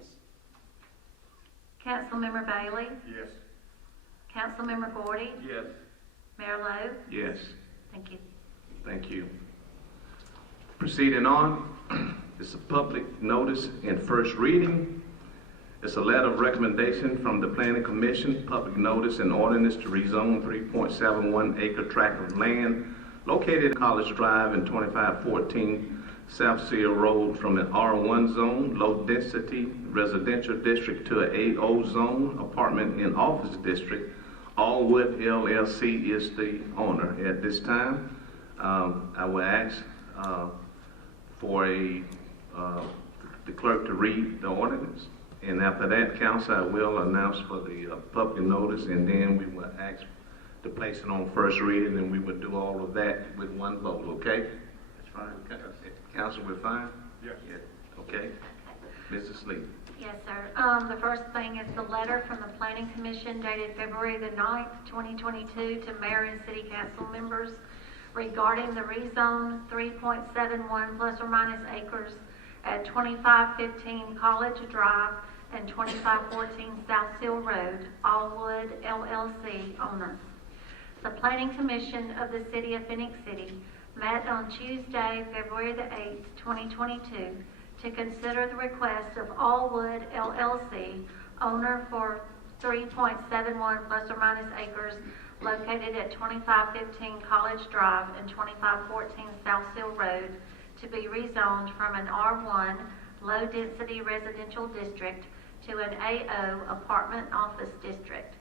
Councilmember Bailey, Yes. Councilmember Gordy, Yes. Mayor Lowe. Yes. Thank you. Thank you. Proceeding on, it's a public notice in first reading. It's a letter of recommendation from the Planning Commission, public notice and ordinance to rezone 3.71 acre tract of land located at College Drive and 2514 South Seal Road from an R1 zone, low density residential district to an AO zone, apartment and office district. Allwood LLC is the owner. At this time, I will ask for the clerk to read the ordinance. And after that, council, I will announce for the public notice, and then we will ask to place it on first reading, and we will do all of that with one vote, okay? That's fine. Council, we're fine? Yes. Yeah. Okay. Mrs. Lee. Yes, sir. The first thing is the letter from the Planning Commission dated February the 9th, 2022 to mayor and city council members regarding the rezone 3.71 plus or minus acres at 2515 College Drive and 2514 South Seal Road, Allwood LLC owner. The Planning Commission of the City of Phenix City met on Tuesday, February the 8th, 2022 to consider the request of Allwood LLC, owner for 3.71 plus or minus acres located at 2515 College Drive and 2514 South Seal Road to be rezoned from an R1 low-density residential district to an AO apartment office district.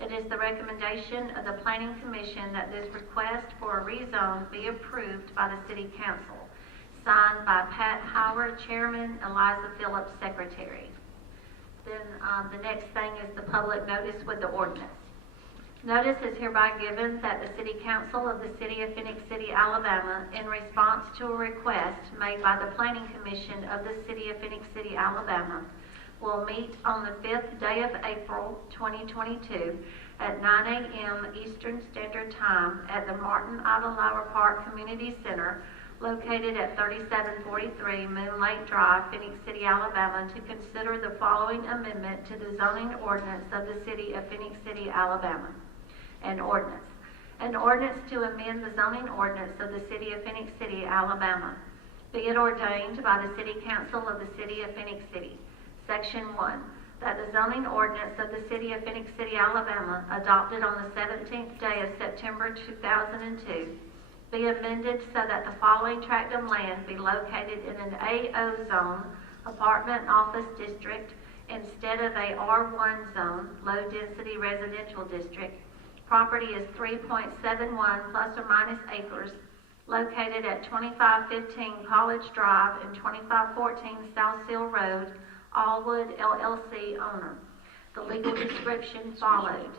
It is the recommendation of the Planning Commission that this request for a rezone be approved by the City Council. Signed by Pat Howard, Chairman, Eliza Phillips, Secretary. Then the next thing is the public notice with the ordinance. Notice is hereby given that the City Council of the City of Phenix City, Alabama, in response to a request made by the Planning Commission of the City of Phenix City, Alabama, will meet on the 5th day of April, 2022 at 9 a.m. Eastern Standard Time at the Martin Idle Park Community Center, located at 3743 Moon Lake Drive, Phenix City, Alabama, to consider the following amendment to the zoning ordinance of the City of Phenix City, Alabama. An ordinance to amend the zoning ordinance of the City of Phenix City, Alabama. Be it ordained by the City Council of the City of Phenix City. Section 1. That the zoning ordinance of the City of Phenix City, Alabama, adopted on the 17th day of September 2002, be amended so that the following tract of land be located in an AO zone, apartment and office district, instead of a R1 zone, low density residential district. Property is 3.71 plus or minus acres, located at 2515 College Drive and 2514 South Seal Road, Allwood LLC owner. The legal description followed.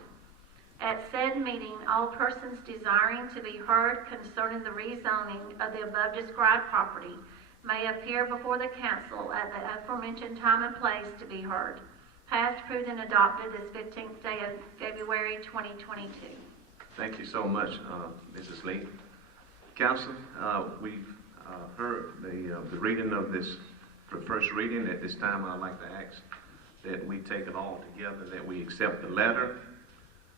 At said meeting, all persons desiring to be heard concerning the rezoning of the above described property may appear before the council at the aforementioned time and place to be heard. Passed, approved, and adopted this 15th day of February 2022. Thank you so much, Mrs. Lee. Council, we've heard the reading of this for first reading. At this time, I'd like to ask that we take it all together, that we accept the letter,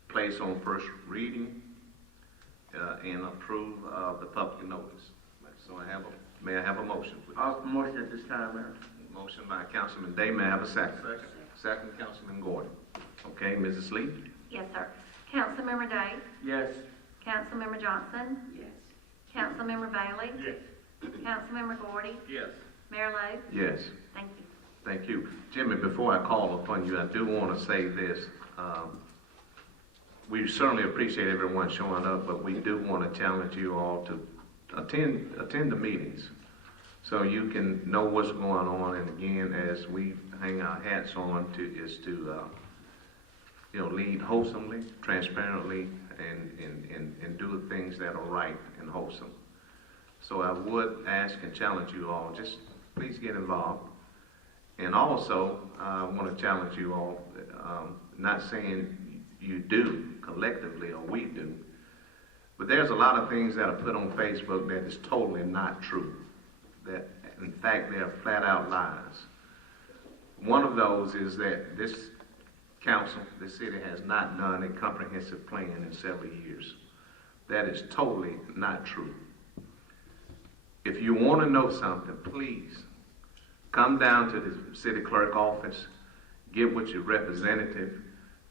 place on first reading, and approve the public notice. So may I have a motion, please? Motion at this time, Mayor. Motion by Councilman Day. May I have a second? Second, Councilman Gordon. Okay, Mrs. Lee? Yes, sir. Councilmember Day? Yes. Councilmember Johnson? Yes. Councilmember Bailey? Yes. Councilmember Gordy? Yes. Mayor Lo? Yes. Thank you. Thank you. Jimmy, before I call upon you, I do want to say this. We certainly appreciate everyone showing up, but we do want to challenge you all to attend the meetings so you can know what's going on. And again, as we hang our hats on to lead wholesomely, transparently, and do the things that are right and wholesome. So I would ask and challenge you all, just please get involved. And also, I want to challenge you all, not saying you do collectively or we do, but there's a lot of things that are put on Facebook that is totally not true. That, in fact, they're flat out lies. One of those is that this council, this city, has not done a comprehensive plan in several years. That is totally not true. If you want to know something, please come down to the city clerk office, get with your representative,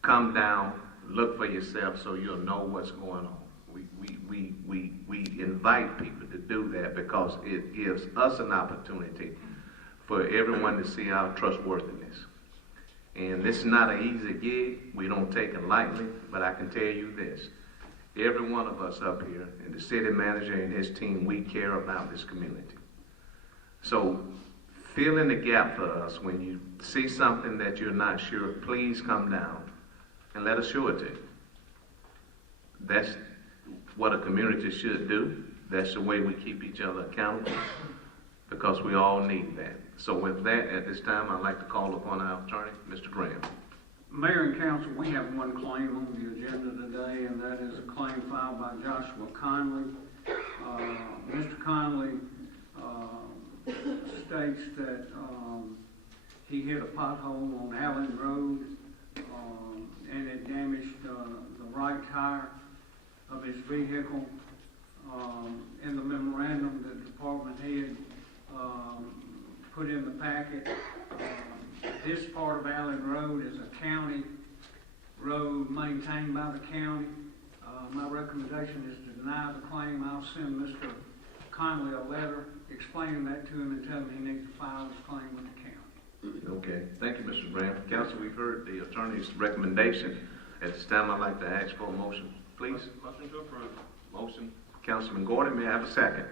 come down, look for yourself so you'll know what's going on. We invite people to do that because it gives us an opportunity for everyone to see our trustworthiness. And this is not an easy gig. We don't take it lightly, but I can tell you this. Every one of us up here, and the city manager and his team, we care about this community. So fill in the gap for us. When you see something that you're not sure, please come down and let us show it to you. That's what a community should do. That's the way we keep each other accountable, because we all need that. So with that, at this time, I'd like to call upon our attorney, Mr. Graham. Mayor and council, we have one claim on the agenda today, and that is a claim filed by Joshua Conley. Mr. Conley states that he hit a pothole on Allen Road, and it damaged the right tire of his vehicle. In the memorandum that the department head put in the packet, this part of Allen Road is a county road maintained by the county. My recommendation is to deny the claim. I'll send Mr. Conley a letter explaining that to him and tell him he needs to file his claim with the county. Okay, thank you, Mr. Graham. Council, we've heard the attorney's recommendation. At this time, I'd like to ask for a motion, please. Motion to approve. Motion, Councilman Gordon. May I have a second?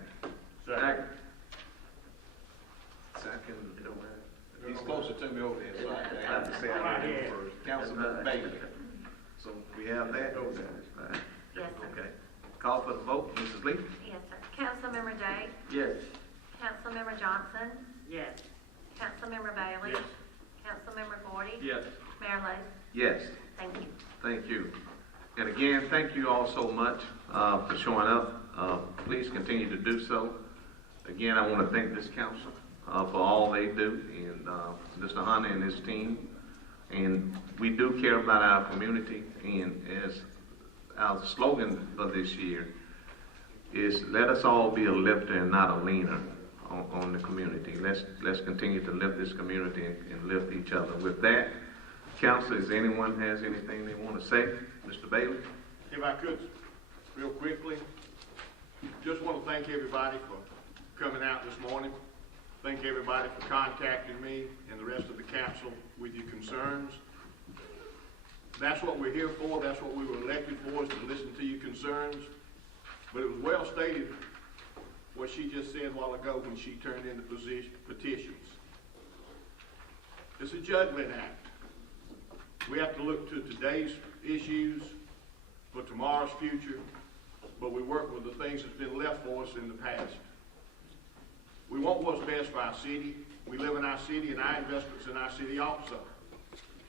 Second. Second. He's closer to me over there, so I have to say I heard him first. Councilman Bailey. So we have that. Yes, sir. Okay. Call for the vote, Mrs. Lee. Yes, sir. Councilmember Day? Yes. Councilmember Johnson? Yes. Councilmember Bailey? Yes. Councilmember Gordy? Yes. Mayor Lo? Yes. Thank you. Thank you. And again, thank you all so much for showing up. Please continue to do so. Again, I want to thank this council for all they do, and Mr. Hunter and his team. And we do care about our community, and as our slogan for this year is, let us all be a lifter and not a leaner on the community. Let's continue to lift this community and lift each other. With that, council, if anyone has anything they want to say, Mr. Bailey? If I could, real quickly, just want to thank everybody for coming out this morning. Thank everybody for contacting me and the rest of the council with your concerns. That's what we're here for. That's what we were elected for, is to listen to your concerns. But it was well stated what she just said a while ago when she turned in the petitions. It's a judgment act. We have to look to today's issues for tomorrow's future, but we work with the things that's been left for us in the past. We want what's best for our city. We live in our city, and our investments in our city also,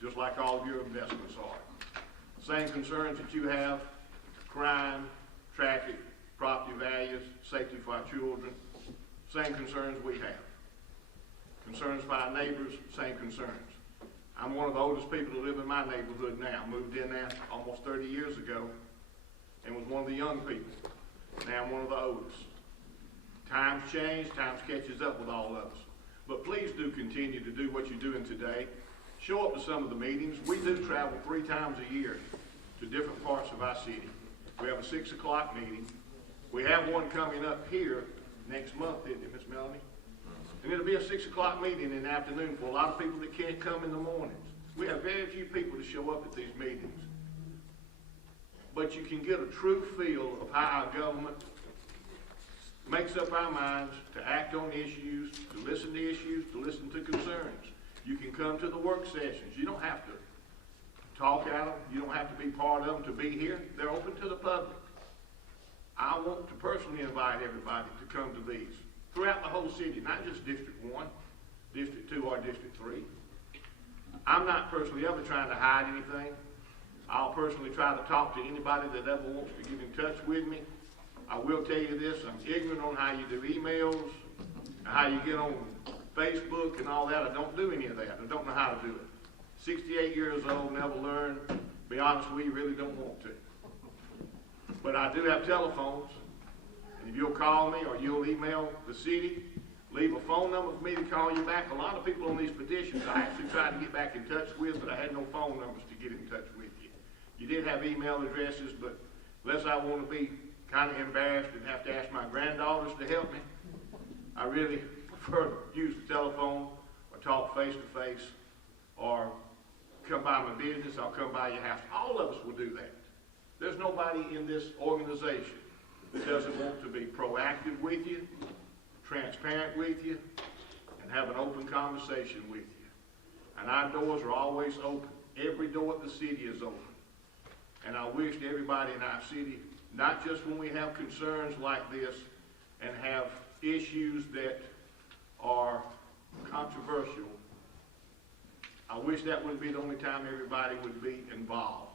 just like all of your investments are. Same concerns that you have: crime, traffic, property values, safety for our children. Same concerns we have. Concerns for our neighbors, same concerns. I'm one of the oldest people to live in my neighborhood now. Moved in there almost 30 years ago and was one of the young people. Now I'm one of the oldest. Times change, times catches up with all of us. But please do continue to do what you're doing today. Show up to some of the meetings. We do travel 3 times a year to different parts of our city. We have a 6 o'clock meeting. We have one coming up here next month, isn't it, Miss Melanie? And it'll be a 6 o'clock meeting in the afternoon for a lot of people that can't come in the mornings. We have very few people to show up at these meetings. But you can get a true feel of how our government makes up our minds to act on issues, to listen to issues, to listen to concerns. You can come to the work sessions. You don't have to talk at them. You don't have to be part of them to be here. They're open to the public. I want to personally invite everybody to come to these throughout the whole city, not just District 1, District 2, or District 3. I'm not personally ever trying to hide anything. I'll personally try to talk to anybody that ever wants to get in touch with me. I will tell you this, I'm ignorant on how you do emails, how you get on Facebook and all that. I don't do any of that. I don't know how to do it. 68 years old, never learned. Be honest with you, really don't want to. But I do have telephones, and if you'll call me or you'll email the city, leave a phone number for me to call you back. A lot of people on these petitions I actually tried to get back in touch with, but I had no phone numbers to get in touch with you. You did have email addresses, but unless I want to be kind of embarrassed and have to ask my granddaughters to help me, I really prefer to use the telephone or talk face to face or come by my business. I'll come by your house. All of us will do that. There's nobody in this organization that doesn't want to be proactive with you, transparent with you, and have an open conversation with you. And our doors are always open. Every door at the city is open. And I wish everybody in our city, not just when we have concerns like this and have issues that are controversial, I wish that wouldn't be the only time everybody would be involved.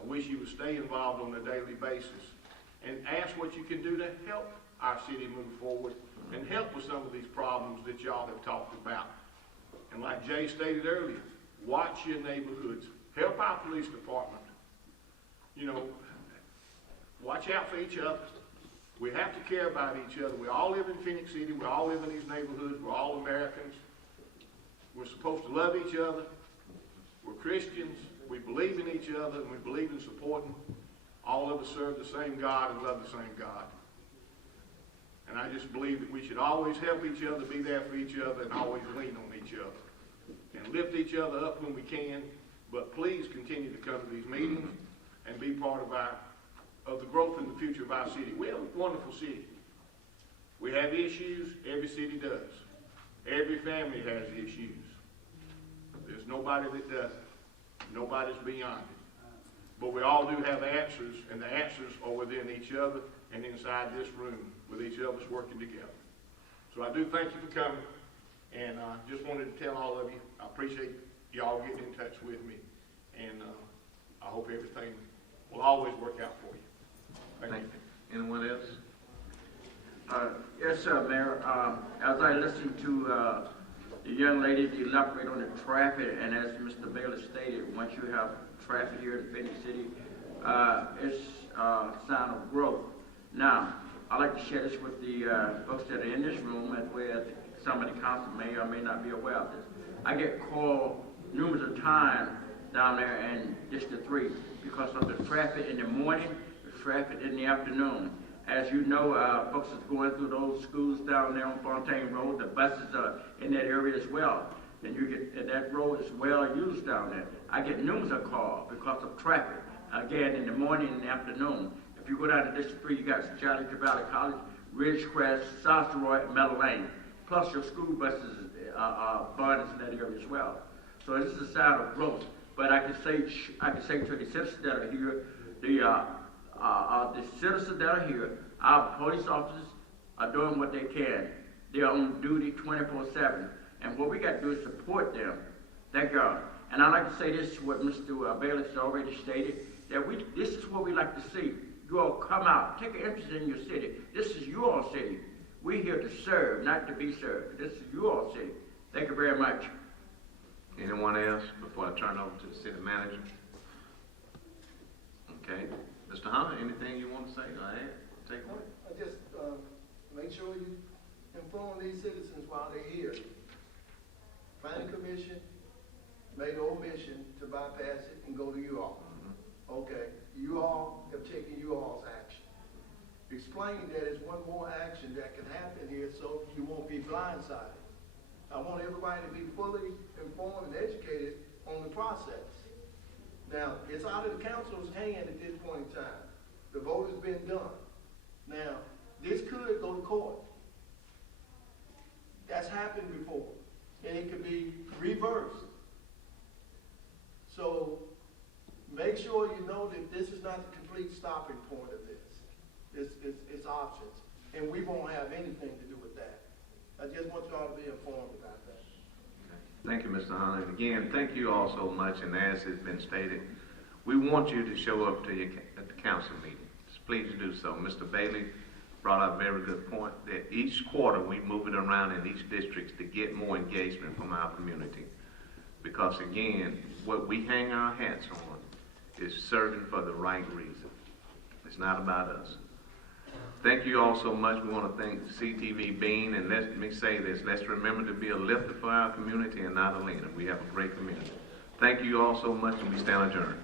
I wish you would stay involved on a daily basis and ask what you can do to help our city move forward and help with some of these problems that y'all have talked about. And like Jay stated earlier, watch your neighborhoods. Help our police department. You know, watch out for each other. We have to care about each other. We all live in Phenix City. We all live in these neighborhoods. We're all Americans. We're supposed to love each other. We're Christians. We believe in each other, and we believe in supporting. All of us serve the same God and love the same God. And I just believe that we should always help each other, be there for each other, and always lean on each other. And lift each other up when we can. But please continue to come to these meetings and be part of the growth and the future of our city. We have a wonderful city. We have issues. Every city does. Every family has issues. There's nobody that doesn't. Nobody's beyond it. But we all do have answers, and the answers are within each other and inside this room with each of us working together. So I do thank you for coming, and I just wanted to tell all of you, I appreciate y'all getting in touch with me, and I hope everything will always work out for you. Thank you. Anyone else? Yes, Yes, sir, Mayor. As I listened to the young lady elaborate on the traffic, and as Mr. Bailey stated, once you have traffic here in Phenix City, it's a sign of growth. Now, I'd like to share this with the folks that are in this room, as well as some of the council may or may not be aware of this. I get called numerous of times down there in District 3 because of the traffic in the morning, the traffic in the afternoon. As you know, folks is going through those schools down there on Fontaine Road. The buses are in that area as well. And that road is well used down there. I get numerous of calls because of traffic, again, in the morning and the afternoon. If you go down to District 3, you got Challenger Valley College, Ridgecrest, South Roy, and Meadow Lane. Plus your school buses are abundance in that area as well. So this is a sign of growth. But I can say to the citizens that are here, the citizens that are here, our police officers are doing what they can. They are on duty 24/7. And what we got to do is support them. Thank God. And I'd like to say this, what Mr. Bailey has already stated, that this is what we like to see. You all come out, take an interest in your city. This is your city. We're here to serve, not to be served. This is your city. Thank you very much. Anyone else before I turn over to the city manager? Okay. Mr. Hunter, anything you want to say or add? Take away? I just, make sure you inform these citizens while they're here. Planning Commission made an omission to bypass it and go to you all. Okay, you all have taken you all's action. Explain that it's one more action that can happen here so you won't be blindsided. I want everybody to be fully informed and educated on the process. Now, it's out of the council's hand at this point in time. The vote has been done. Now, this could go to court. That's happened before. And it could be reversed. So, make sure you know that this is not the complete stopping point of this. It's options. And we won't have anything to do with that. I just want y'all to be informed about that. Thank you, Mr. Hunter. And again, thank you all so much. And as has been stated, we want you to show up to at the council meeting. Please do so. Mr. Bailey brought up a very good point that each quarter we move it around in each district to get more engagement from our community. Because again, what we hang our hats on is serving for the right reason. It's not about us. Thank you all so much. We want to thank CTV Bean, and let me say this, let's remember to be a lifter for our community and not a leaner. We have a great community. Thank you all so much, and we stand adjourned.